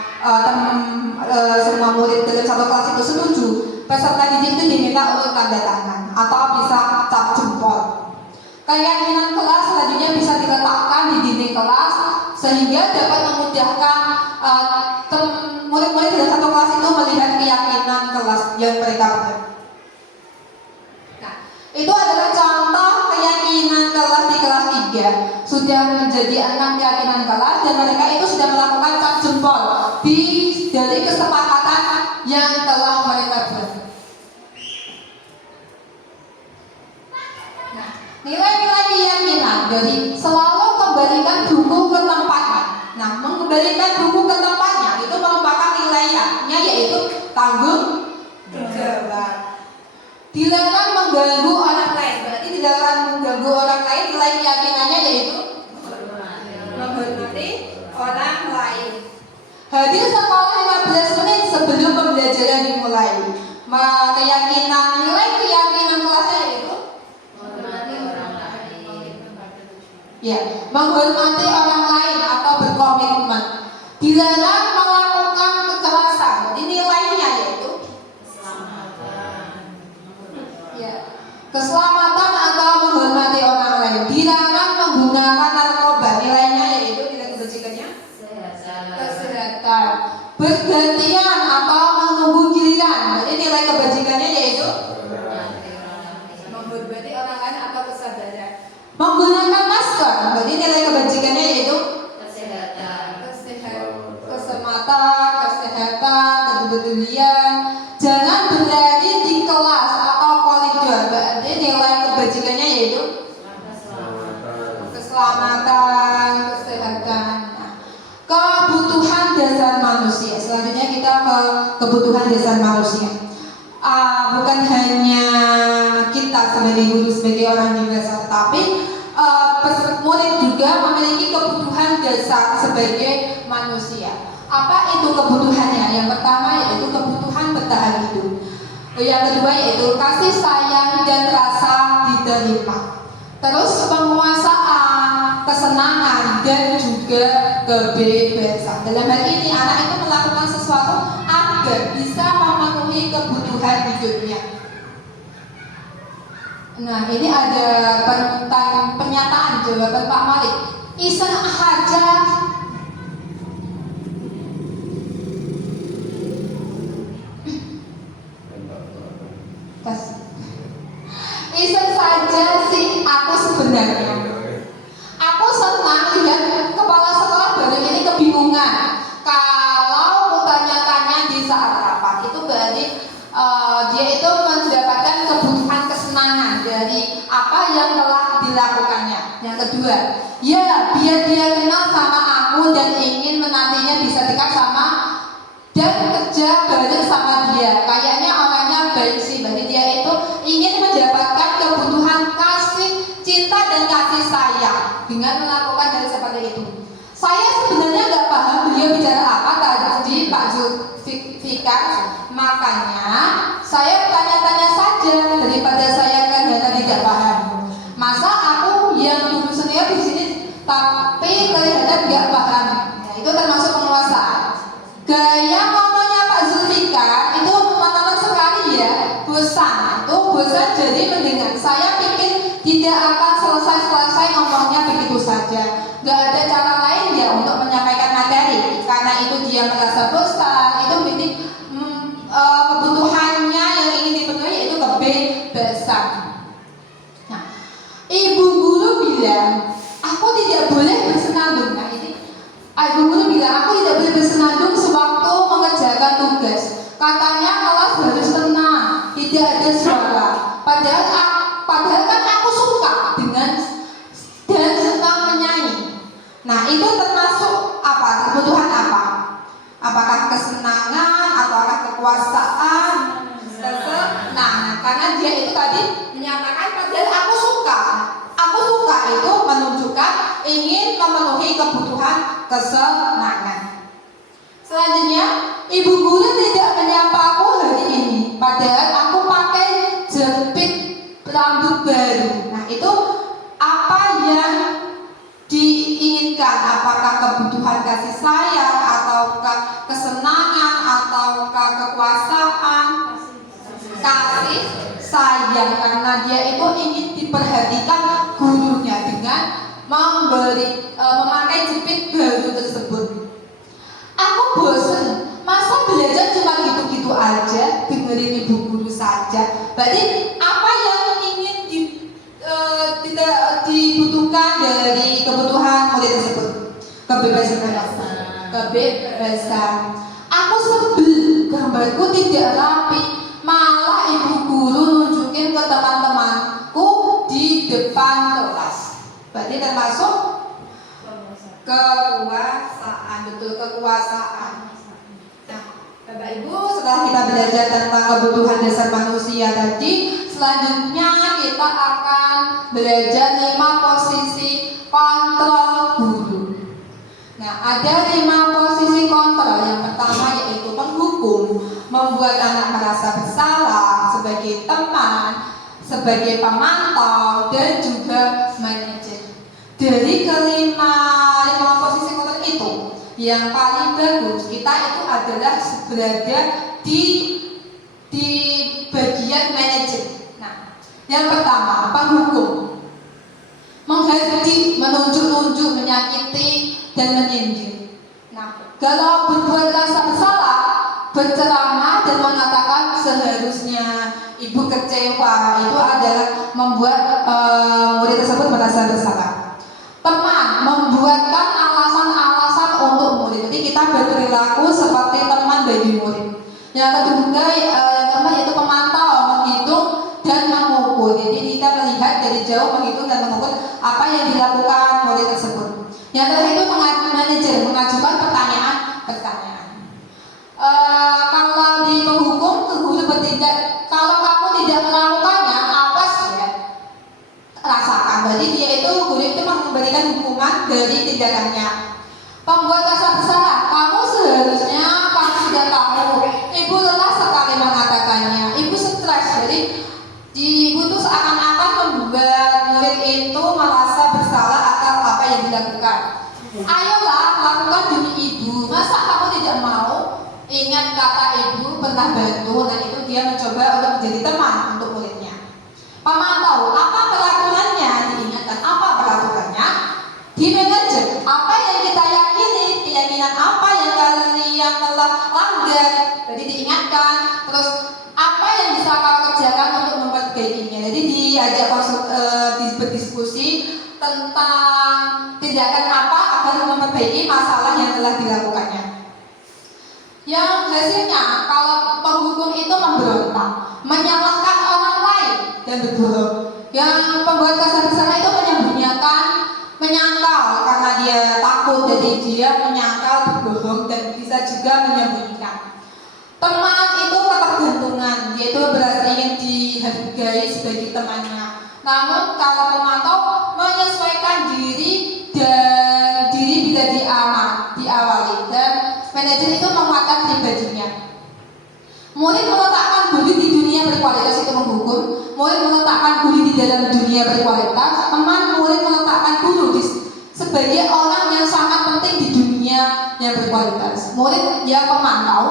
murid dalam satu kelas itu setuju. Peserta didik itu diminta untuk tanda tangan atau bisa cap jempol. Keyakinan kelas selanjutnya bisa diletakkan di dinding kelas sehingga dapat memudahkan murid-murid dalam satu kelas itu melihat keyakinan kelas yang mereka buat. Nah, itu adalah contoh keyakinan kelas di kelas 3. Sudah menjadi 6 keyakinan kelas dan mereka itu sudah melakukan cap jempol dari kesepakatan yang telah mereka buat. Nah, Jadi selalu kembalikan buku ke tempatnya. Nah, mengembalikan buku ke tempatnya itu merupakan nilainya, yaitu tanggung jawab. Dilarang mengganggu orang lain. Berarti dilarang mengganggu orang lain, nilai keyakinannya yaitu menghormati orang lain. Hadir sekolah 15 menit sebelum pembelajaran dimulai. Nilai keyakinan kelasnya yaitu menghormati orang lain. ya, menghormati orang lain atau berkomitmen. Dilarang melakukan kekerasan. Jadi nilainya yaitu ya, keselamatan atau menghormati orang lain. Dilarang menggunakan narkoba. Nilainya yaitu nilai kebajikannya kesehatan. Bergantian atau menunggu giliran. Jadi nilai kebajikannya yaitu menghormati orang lain atau kesabaran. Menggunakan masker. Jadi nilai kebajikannya yaitu keselamatan, kesehatan, kepedulian. Jangan berlari di kelas atau koridor. Berarti nilai kebajikannya yaitu keselamatan, kesehatan. Nah, kebutuhan dasar manusia. Selanjutnya kita ke kebutuhan dasar manusia. Bukan hanya kita sebagai guru, sebagai orang dewasa, tapi murid juga memiliki kebutuhan dasar sebagai manusia. Apa itu kebutuhannya? Yang pertama yaitu kebutuhan bertahan hidup. Yang kedua yaitu kasih sayang dan rasa diterima. Terus penguasaan, kesenangan dan juga kebebasan. Dalam hal ini anak itu melakukan sesuatu agar bisa memenuhi kebutuhan hidupnya. Nah, ini ada pernyataan jawaban Pak Malik. Iseng aja. Iseng saja sih aku sebenarnya. Aku senang lihat kepala sekolah baru ini kebingungan. Kalau kutanya-tanya di saat rapat itu berarti dia itu mendapatkan kebutuhan kesenangan dari apa yang telah dilakukannya. Yang kedua, ya biar dia kenal sama aku dan ingin menantinya bisa dekat sama dan kerja bareng sama dia. Kayaknya orangnya baik sih, berarti dia itu ingin mendapatkan kebutuhan kasih cinta dan kasih sayang dengan melakukan hal seperti itu. Saya sebenarnya nggak paham beliau bicara apa tadi Pak Zulfikar, makanya saya tanya-tanya saja daripada saya ternyata tidak paham. Masa aku yang dulu senior di sini tapi kelihatan nggak paham. Nah, itu termasuk penguasaan. Gaya ngomongnya Pak Zulfikar itu teman-teman sekali ya, bosan. Itu bosan jadi mendengar. Saya pikir tidak akan selesai ngomongnya begitu saja. Gak ada cara lain ya untuk menyampaikan materi. Karena itu dia merasa bosan. Itu berarti kebutuhannya yang ingin dipenuhi yaitu kebebasan. Nah, ibu guru bilang aku tidak boleh bersenandung. Nah, ini ibu guru bilang aku tidak boleh bersenandung sewaktu mengerjakan tugas. Katanya kelas harus tenang, tidak ada suara. Padahal kan aku suka dengan dan senang menyanyi. Nah, itu termasuk apa? Kebutuhan apa? Apakah kesenangan ataukah kekuasaan? Kesenangan. Karena dia itu tadi menyatakan padahal aku suka. Aku suka itu menunjukkan ingin memenuhi kebutuhan kesenangan. Selanjutnya, ibu guru tidak menyapa aku hari ini. Padahal aku pakai jepit rambut baru. Nah, itu apa yang diinginkan? Apakah kebutuhan kasih sayang, ataukah kesenangan, ataukah kekuasaan? Kasih sayang, karena dia itu ingin diperhatikan gurunya dengan memakai jepit baru tersebut. Aku bosen, masa belajar cuma gitu-gitu aja, dengerin ibu guru saja. Berarti apa yang ingin dibutuhkan dari kebutuhan murid tersebut? Kebebasan. Aku sebel, gambarku tidak rapi, malah ibu guru nunjukin ke teman-temanku di depan kelas. Berarti termasuk kekuasaan, betul, kekuasaan. Nah, Bapak Ibu, setelah kita belajar tentang kebutuhan dasar manusia tadi, selanjutnya kita akan belajar 5 posisi kontrol guru. Nah, ada 5 posisi kontrol. Yang pertama yaitu penghukum, membuat anak merasa bersalah, sebagai teman, sebagai pemantau, dan juga manajer. Dari kelima posisi kontrol itu, yang paling bagus kita itu adalah berada di bagian manajer. Nah, yang pertama penghukum, menghardik, menunjuk-nunjuk, menyakiti, dan menyindir. Nah, kalau berbuat rasa bersalah, berceramah dan mengatakan seharusnya ibu kecewa, itu adalah membuat murid tersebut merasa bersalah. Teman, membuatkan alasan-alasan untuk murid. Jadi kita berperilaku seperti teman bagi murid. Yang kedua, yang keempat yaitu pemantau, menghitung dan mengukur. Jadi kita melihat dari jauh, menghitung dan mengukur apa yang dilakukan murid tersebut. Yang terakhir itu manajer, mengajukan pertanyaan. Kalau di penghukum, guru bertindak. Kalau kamu tidak melakukannya, awas ya, rasakan. Berarti dia itu, guru itu memberikan hukuman dari tindakannya. Pembuat rasa bersalah, kamu seharusnya kamu sudah tahu. Ibu lelah sekali mengatakannya. Ibu stres, jadi ibu itu seakan-akan membuat murid itu merasa bersalah atas apa yang dilakukan. Ayolah, lakukan demi ibu. Masa kamu tidak mau? Ingat kata ibu pernah bantu. Nah, itu dia mencoba untuk menjadi teman untuk muridnya. Pemantau, apa peraturannya? Diingatkan apa peraturannya? Di manajer, apa yang kita yakini, keyakinan apa yang kalian telah langgar. Jadi diingatkan. Terus apa yang bisa kau kerjakan untuk memperbaikinya. Jadi diajak berdiskusi tentang tindakan apa agar memperbaiki masalah yang telah dilakukannya. Yang hasilnya, kalau penghukum itu memberontak, menyalahkan orang lain dan berbohong. Yang pembuat rasa bersalah itu menyangkal karena dia takut, jadi dia menyangkal, berbohong, dan bisa juga menyembunyikan. Teman itu ketergantungan, dia itu berarti ingin dihargai sebagai temannya. Namun kalau pemantau menyesuaikan diri dan diri bila diawali, dan manajer itu menguatkan pribadinya. Murid meletakkan guru di dunia berkualitas, itu menghukum. Murid meletakkan guru di dalam dunia berkualitas. Teman murid meletakkan guru sebagai orang yang sangat penting di dunia yang berkualitas. Murid yang pemantau,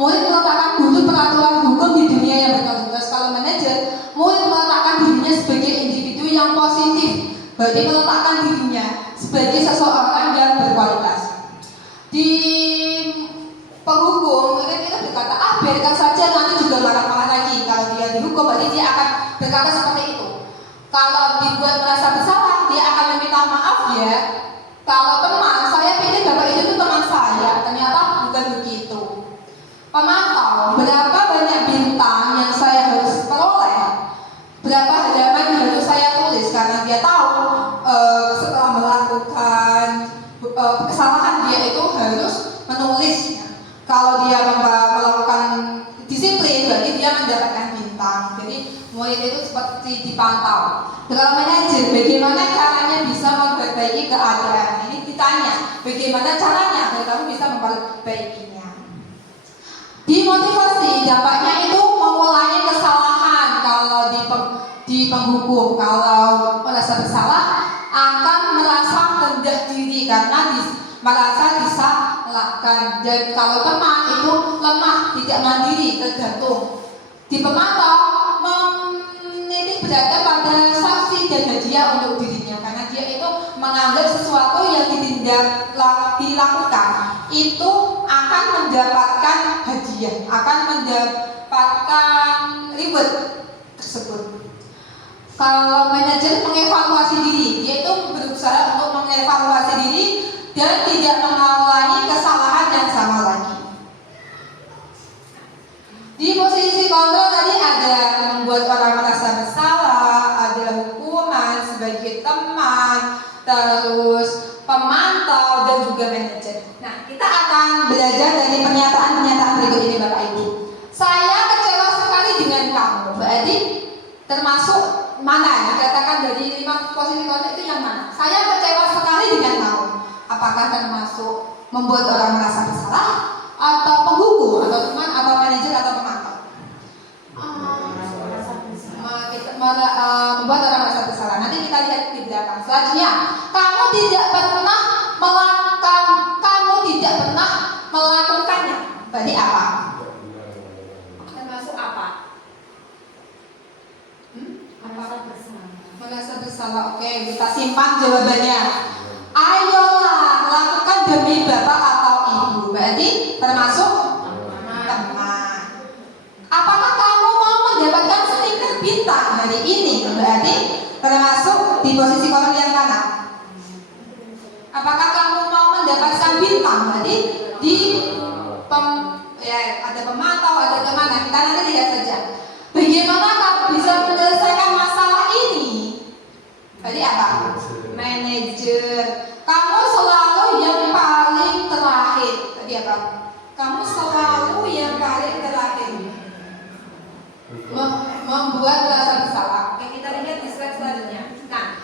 murid meletakkan guru peraturan hukum di dunia yang berkualitas. Kalau manajer, murid meletakkan dirinya sebagai individu yang positif, berarti meletakkan dirinya sebagai seseorang yang berkualitas. Di penghukum, murid itu berkata, biarkan saja, nanti juga marah-marah lagi. Kalau dia dihukum, berarti dia akan berkata seperti itu. Kalau dibuat merasa bersalah, dia akan meminta maaf ya. Kalau teman, saya pikir bapak itu teman saya, ternyata bukan begitu. Pemantau, berapa banyak bintang yang saya harus peroleh, berapa halaman yang harus saya tulis, karena dia tahu setelah melakukan kesalahan dia itu harus menulisnya. Kalau dia melakukan disiplin, berarti dia mendapatkan bintang. Jadi murid itu seperti dipantau. Kalau manajer, bagaimana caranya bisa memperbaiki keadaan? Ini ditanya, bagaimana caranya agar kamu bisa memperbaikinya? Dimotivasi, dampaknya itu mengulangi kesalahan. Kalau di penghukum, kalau merasa bersalah, akan merasa rendah diri karena merasa disalahkan. Dan kalau teman itu lemah, tidak mandiri, tergantung. Di pemantau, menitik beratkan pada sanksi dan hadiah untuk dirinya, karena dia itu menganggap sesuatu yang dilakukan itu akan mendapatkan hadiah, akan mendapatkan reward tersebut. Kalau manajer mengevaluasi diri, dia itu berusaha untuk mengevaluasi diri dan tidak mengulangi kesalahan yang sama lagi. Di posisi kontrol tadi ada membuat orang merasa bersalah, ada hukuman sebagai teman, juga manajer. Nah, kita akan belajar dari pernyataan-pernyataan berikut ini Bapak Ibu. Saya kecewa sekali dengan kamu. Berarti termasuk mana? Dikatakan dari 5 posisi konflik itu yang mana? Saya kecewa sekali dengan kamu. Apakah termasuk membuat orang merasa bersalah, atau penghukum, atau teman, atau manajer, atau pemantau? Membuat orang merasa bersalah. Nanti kita lihat di belakang. Selanjutnya, kamu tidak pernah melakukannya. Berarti apa? Termasuk apa? Merasa bersalah. Oke, kita simpan jawabannya. Ayolah, lakukan demi bapak atau ibu. Berarti termasuk teman. Apakah kamu mau mendapatkan stiker bintang hari ini? Berarti termasuk di posisi kolom yang kanan. Apakah kamu mau mendapatkan bintang? Berarti di ada pemantau, ada kemana? Kita nanti lihat saja. Bagaimana kamu bisa menyelesaikan masalah ini? Berarti apa? Manajer. Kamu selalu yang paling terakhir. Tadi apa? Kamu selalu yang paling terakhir. Membuat merasa bersalah. Oke, kita lihat di slide selanjutnya. Nah,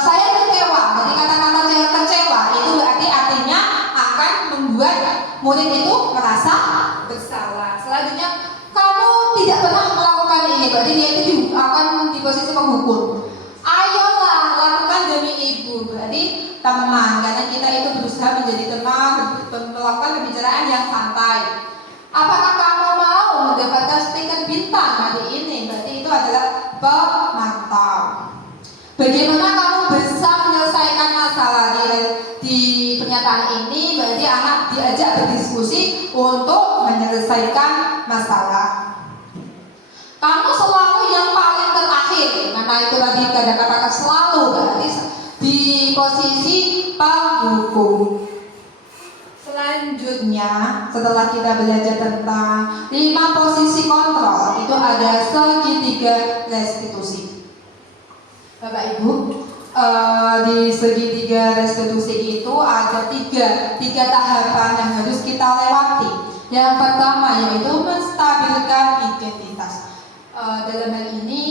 saya kecewa. Jadi kata-kata kecewa itu berarti artinya akan membuat murid itu merasa bersalah. Selanjutnya, kamu tidak pernah melakukan ini. Berarti dia itu akan di posisi penghukum. Ayolah, lakukan demi ibu. Berarti teman, karena kita itu berusaha menjadi teman, melakukan pembicaraan yang santai. Apakah kamu mau mendapatkan stiker bintang hari ini? Berarti itu adalah pemantau. Bagaimana kamu bisa menyelesaikan masalah di pernyataan ini? Berarti anak diajak berdiskusi untuk menyelesaikan masalah. Kamu selalu yang paling terakhir. Karena itu tadi ada kata-kata selalu, berarti di posisi penghukum. Selanjutnya, setelah kita belajar tentang 5 posisi kontrol, itu ada segitiga restitusi. Bapak Ibu, di segitiga restitusi itu ada tiga tahapan yang harus kita lewati. Yang pertama yaitu menstabilkan identitas. Dalam hal ini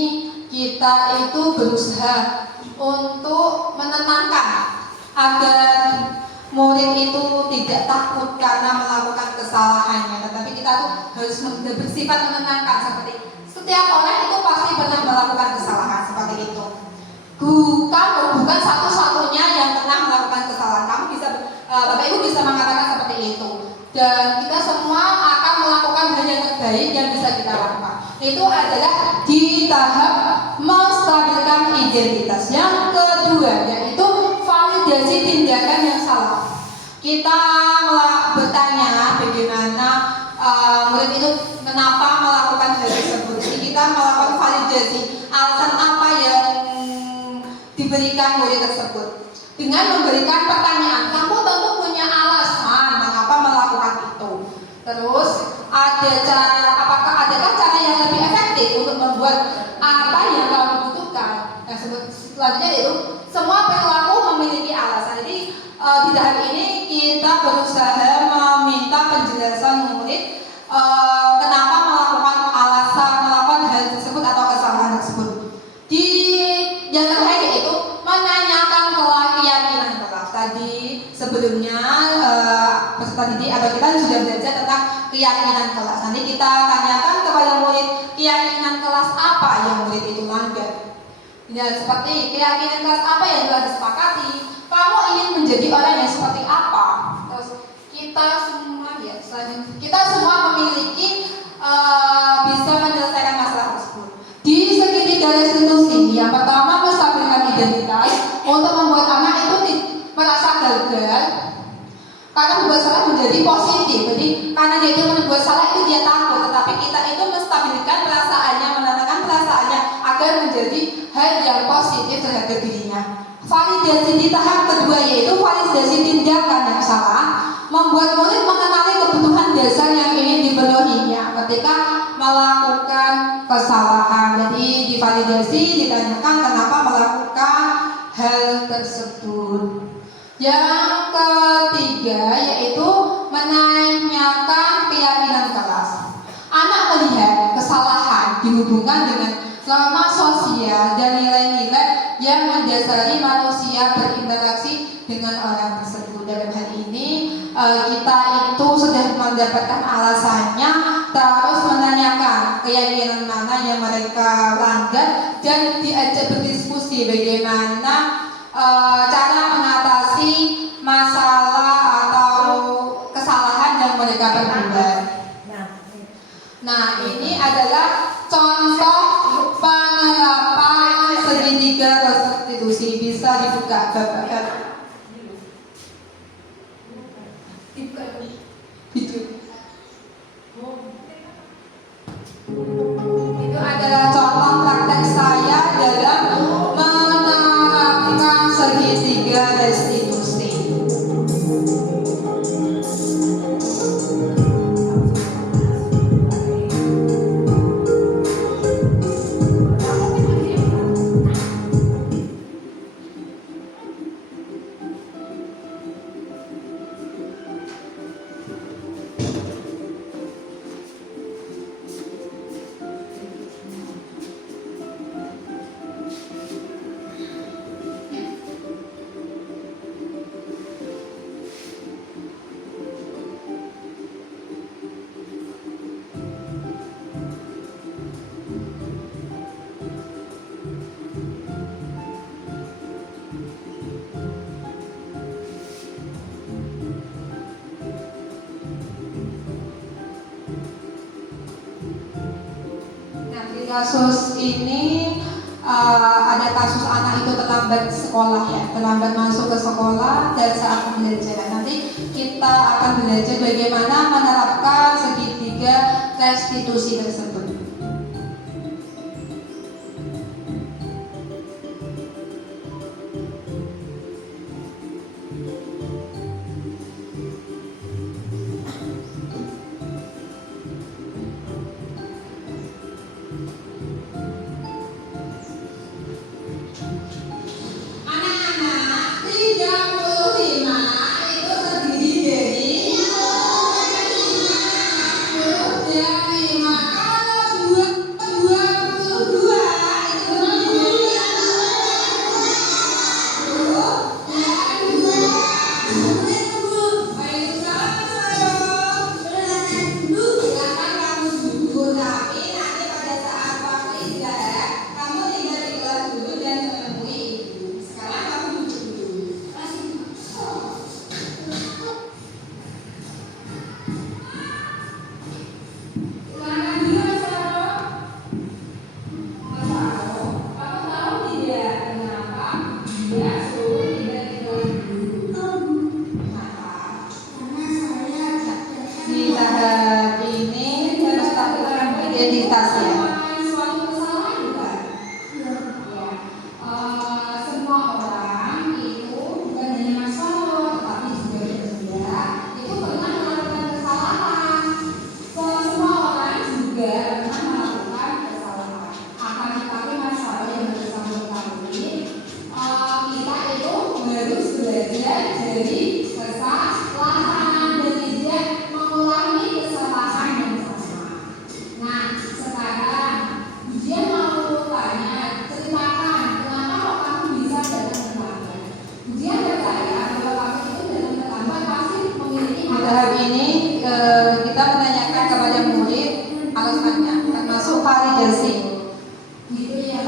kita itu berusaha untuk menenangkan agar murid itu tidak takut karena melakukan kesalahannya, tetapi kita tuh harus bersifat menenangkan. Seperti setiap orang itu pasti pernah melakukan kesalahan seperti itu. Kamu bukan satu-satunya yang pernah melakukan kesalahan. Kamu bisa, Bapak Ibu bisa mengatakan seperti itu. Dan kita semua akan melakukan hal yang terbaik yang bisa kita lakukan. Itu adalah di tahap menstabilkan identitas. Yang kedua yaitu validasi tindakan yang salah. Kita bertanya bagaimana murid itu kenapa melakukan hal tersebut. Jadi kita melakukan validasi alasan apa yang diberikan murid tersebut. Dengan memberikan pertanyaan, kamu tentu punya alasan mengapa melakukan itu. Terus apakah adakah cara yang lebih efektif untuk membuat apa yang kamu butuhkan? Nah, selanjutnya itu semua perilaku memiliki alasan. Jadi di tahap ini kita berusaha meminta penjelasan murid kenapa melakukan hal tersebut atau kesalahan tersebut. Yang terakhir yaitu menanyakan keyakinan kelas. Tadi sebelumnya peserta didik atau kita sudah belajar tentang keyakinan kelas. Nanti kita tanyakan kepada murid keyakinan kelas apa yang murid itu langgar. Ya, seperti keyakinan kelas apa yang telah disepakati. Kamu ingin menjadi orang yang seperti apa? Terus kita semua memiliki bisa menyelesaikan masalah tersebut. Di segitiga restitusi, yang pertama menstabilkan identitas untuk membuat anak itu merasa gagal karena membuat salah menjadi positif. Jadi karena dia itu membuat salah itu dia takut, tetapi kita itu menstabilkan perasaannya, menenangkan perasaannya agar menjadi hal yang positif terhadap dirinya. Validasi di tahap kedua yaitu validasi tindakan yang salah, membuat murid mengenali kebutuhan dasar yang ingin dipenuhinya ketika melakukan kesalahan. Jadi divalidasi, ditanyakan kenapa melakukan hal tersebut. Yang ketiga berhubungan dengan norma sosial dan nilai-nilai yang mendasari manusia berinteraksi dengan orang tersebut. Dalam hal ini kita itu sudah mendapatkan alasannya, terus menanyakan keyakinan mana yang mereka langgar dan diajak berdiskusi bagaimana cara mengatasi masalah atau kesalahan yang mereka perbuat. Nah, ini adalah contoh penerapan segitiga restitusi. Bisa dibuka Bapak. Itu adalah contoh praktek saya dalam menerapkan segitiga restitusi. Kasus ini ada kasus anak itu terlambat sekolah ya, terlambat masuk ke sekolah dan saat pembelajaran. Nanti kita akan belajar bagaimana menerapkan segitiga restitusi tersebut.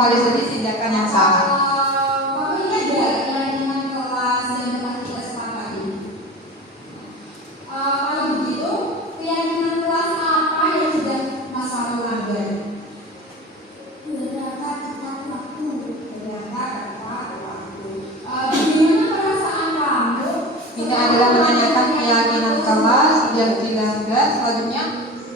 Validasi tindakan yang salah. Kalau begitu, keyakinan kelas apa yang sudah Mas Fano langgar? Bagaimana perasaan kamu? Ini adalah menanyakan keyakinan kelas yang dilanggar. Selanjutnya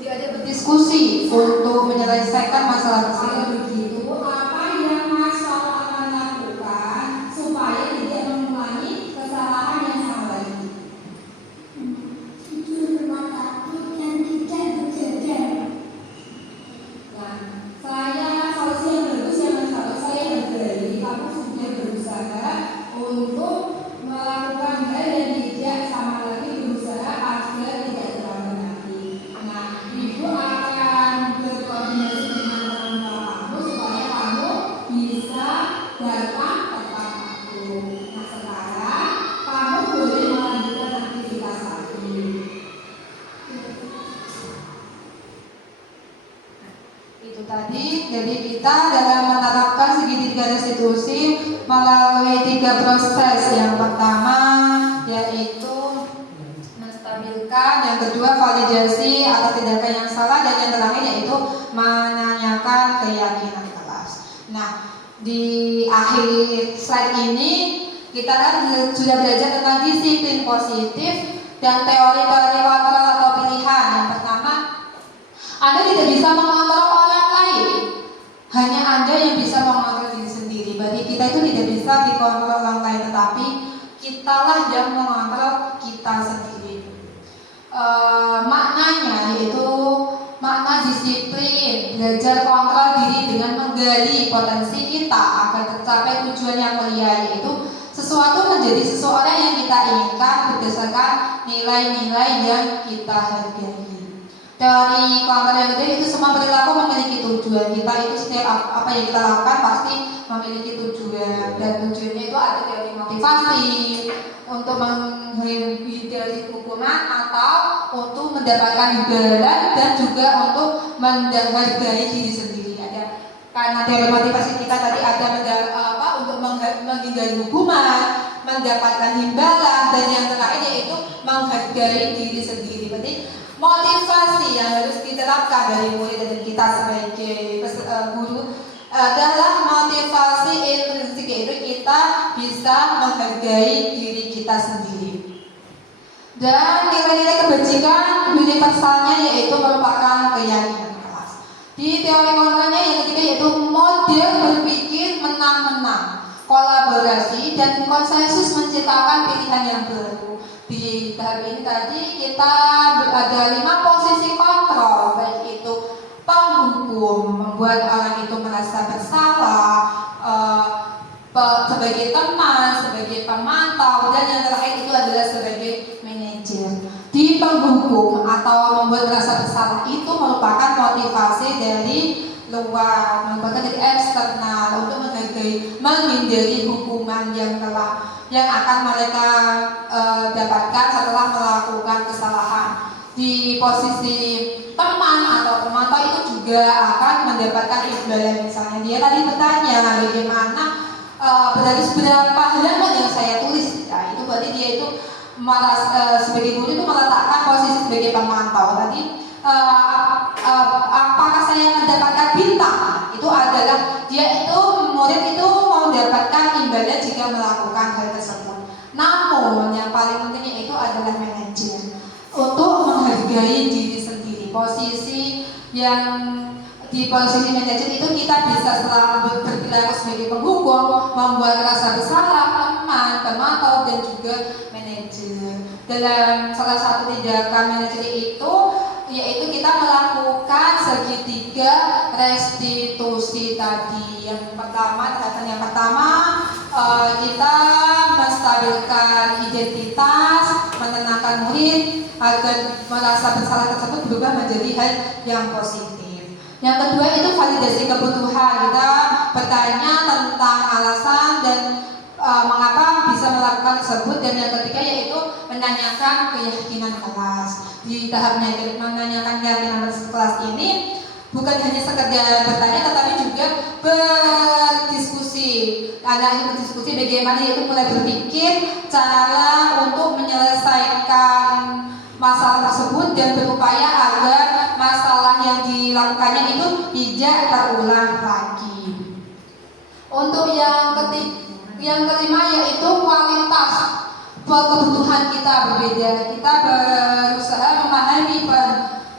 diajak berdiskusi untuk menyelesaikan masalah tersebut. Begitu, apa yang Mas Fano akan lakukan supaya tidak mengulangi kesalahan yang sama lagi? Nah, solusi yang bagus yang menurut saya berdiri, kamu sudah berusaha untuk melakukan hal yang tidak sama lagi, berusaha agar tidak terulang lagi. Nah, Ibu akan berkoordinasi dengan teman-teman tadi, jadi kita dalam menerapkan segitiga restitusi melalui 3 proses. Yang pertama yaitu menstabilkan, yang kedua validasi atas tindakan yang salah, dan yang terakhir yaitu menanyakan keyakinan kelas. Nah, di akhir slide ini kita kan sudah belajar tentang disiplin positif dan teori-teori kontrol atau pilihan. Yang pertama, Anda tidak bisa mengontrol orang lain, hanya Anda yang bisa mengontrol diri sendiri. Berarti kita itu tidak bisa dikontrol orang lain, tetapi kitalah yang mengontrol kita sendiri. Maknanya yaitu makna disiplin, belajar kontrol diri dengan menggali potensi kita agar tercapai tujuan yang mulia, yaitu sesuatu menjadi seseorang yang kita inginkan berdasarkan nilai-nilai yang kita hargai. Teori kontrol yang kedua itu semua perilaku memiliki tujuan. Kita itu setiap apa yang kita lakukan pasti memiliki tujuan, dan tujuannya itu ada teori motivasi untuk menghindari hukuman atau untuk mendapatkan imbalan, dan juga untuk menghargai diri sendiri. Ada karena teori motivasi kita tadi ada untuk menghindari hukuman, mendapatkan imbalan, dan yang terakhir yaitu menghargai diri sendiri. Berarti motivasi yang harus diterapkan dari murid dan kita sebagai guru adalah motivasi intrinsik, yaitu kita bisa menghargai diri kita sendiri. Dan nilai-nilai kebajikan universalnya yaitu merupakan keyakinan kelas. Di teori kontrolnya yang ketiga yaitu model berpikir menang-menang, kolaborasi dan konsensus menciptakan pilihan yang baru. Di tahap ini tadi kita ada 5 posisi kontrol, baik itu penghukum, membuat orang itu merasa bersalah, sebagai teman, sebagai pemantau, dan yang terakhir itu adalah sebagai manajer. Di penghukum atau membuat merasa bersalah itu merupakan motivasi dari luar, merupakan dari eksternal untuk menghindari hukuman yang akan mereka dapatkan setelah melakukan kesalahan. Di posisi teman atau pemantau itu juga akan mendapatkan imbalan. Misalnya dia tadi bertanya bagaimana dari seberapa halaman yang saya tulis, ya itu berarti dia itu sebagai guru itu meletakkan posisi sebagai pemantau. Tadi apakah saya mendapatkan bintang? Itu adalah dia itu murid itu mau mendapatkan imbalan jika melakukan hal tersebut. Namun yang paling pentingnya itu adalah manajer untuk menghargai diri sendiri. Posisi yang di posisi manajer itu kita bisa selalu berperilaku sebagai penghukum, membuat rasa bersalah teman, pemantau, dan juga manajer. Dalam salah satu tindakan manajer itu yaitu kita melakukan segitiga restitusi tadi. Yang pertama, tahapan yang pertama kita menstabilkan identitas, menenangkan murid agar merasa bersalah tersebut berubah menjadi hal yang positif. Yang kedua itu validasi kebutuhan. Kita bertanya tentang alasan dan mengapa bisa melakukan tersebut, dan yang ketiga yaitu menanyakan keyakinan kelas. Di tahap menanyakan keyakinan kelas ini bukan hanya sekedar bertanya, tetapi juga berdiskusi. Karena ini berdiskusi bagaimana yaitu mulai berpikir cara untuk menyelesaikan masalah tersebut dan berupaya agar masalah yang dilakukannya itu tidak terulang lagi. Untuk yang kelima yaitu kualitas kebutuhan kita berbeda. Kita berusaha memahami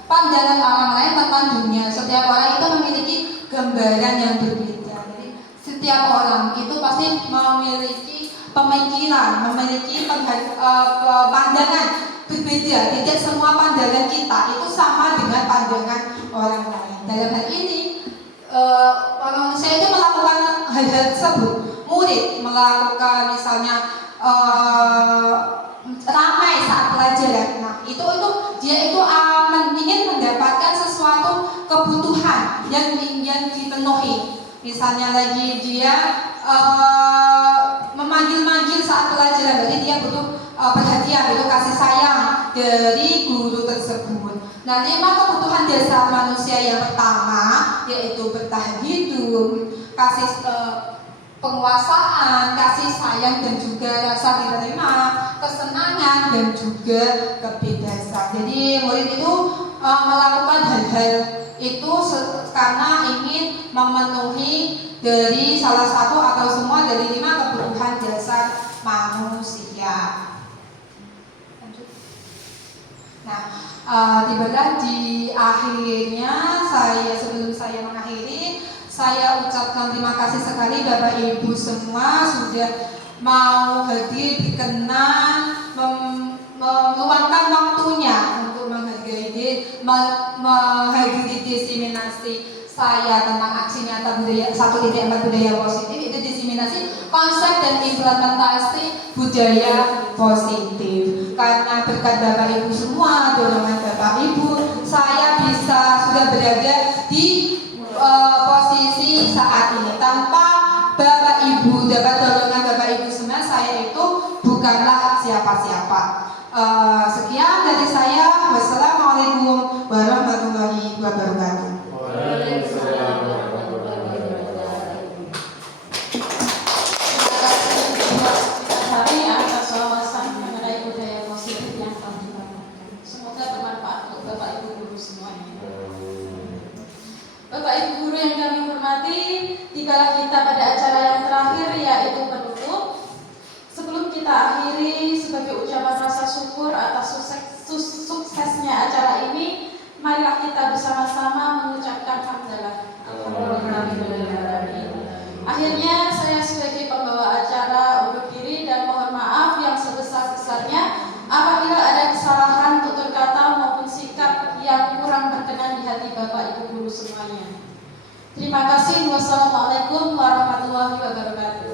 pandangan orang lain tentang dunia. Setiap orang itu memiliki gambaran yang berbeda. Jadi setiap orang itu pasti memiliki pemikiran, memiliki pandangan berbeda. Tidak semua pandangan kita itu sama dengan pandangan orang lain. Dalam hal ini orang saya itu melakukan hal-hal tersebut. Murid melakukan misalnya ramai saat pelajaran. Nah, itu dia itu ingin mendapatkan sesuatu kebutuhan yang dipenuhi. Misalnya lagi dia memanggil-manggil saat pelajaran, berarti dia butuh perhatian, butuh kasih sayang dari guru tersebut. Nah, 5 kebutuhan dasar manusia yang pertama yaitu bertahan hidup, kasih penguasaan, kasih sayang dan juga rasa diterima, kesenangan dan juga kebebasan. Jadi murid itu melakukan hal-hal itu karena ingin memenuhi dari salah satu atau semua dari 5 kebutuhan dasar manusia. Nah, tibalah di akhirnya sebelum saya mengakhiri, saya ucapkan terima kasih sekali Bapak Ibu semua sudah mau hadir berkenan meluangkan waktunya untuk menghadiri diseminasi saya tentang aksi nyata budaya 1.4 budaya positif. Itu diseminasi konsep dan implementasi budaya positif. Karena berkat Bapak Ibu semua, dorongan Bapak Ibu, saya sudah berada di posisi saat ini. Tanpa Bapak Ibu, dorongan Bapak Ibu semua, saya itu bukanlah siapa-siapa. Sekian dari saya. Wassalamualaikum warahmatullahi wabarakatuh. Bapak Ibu guru yang kami hormati, tibalah kita pada acara yang terakhir yaitu penutup. Sebelum kita akhiri sebagai ucapan rasa syukur atas suksesnya acara ini, marilah kita bersama-sama mengucapkan hamdalah. Akhirnya saya sebagai pembawa acara undur diri dan mohon maaf yang sebesar-besarnya apabila ada kesalahan tutur kata maupun sikap yang kurang berkenan di hati Bapak Ibu guru semuanya. Terima kasih. Wassalamualaikum warahmatullahi wabarakatuh.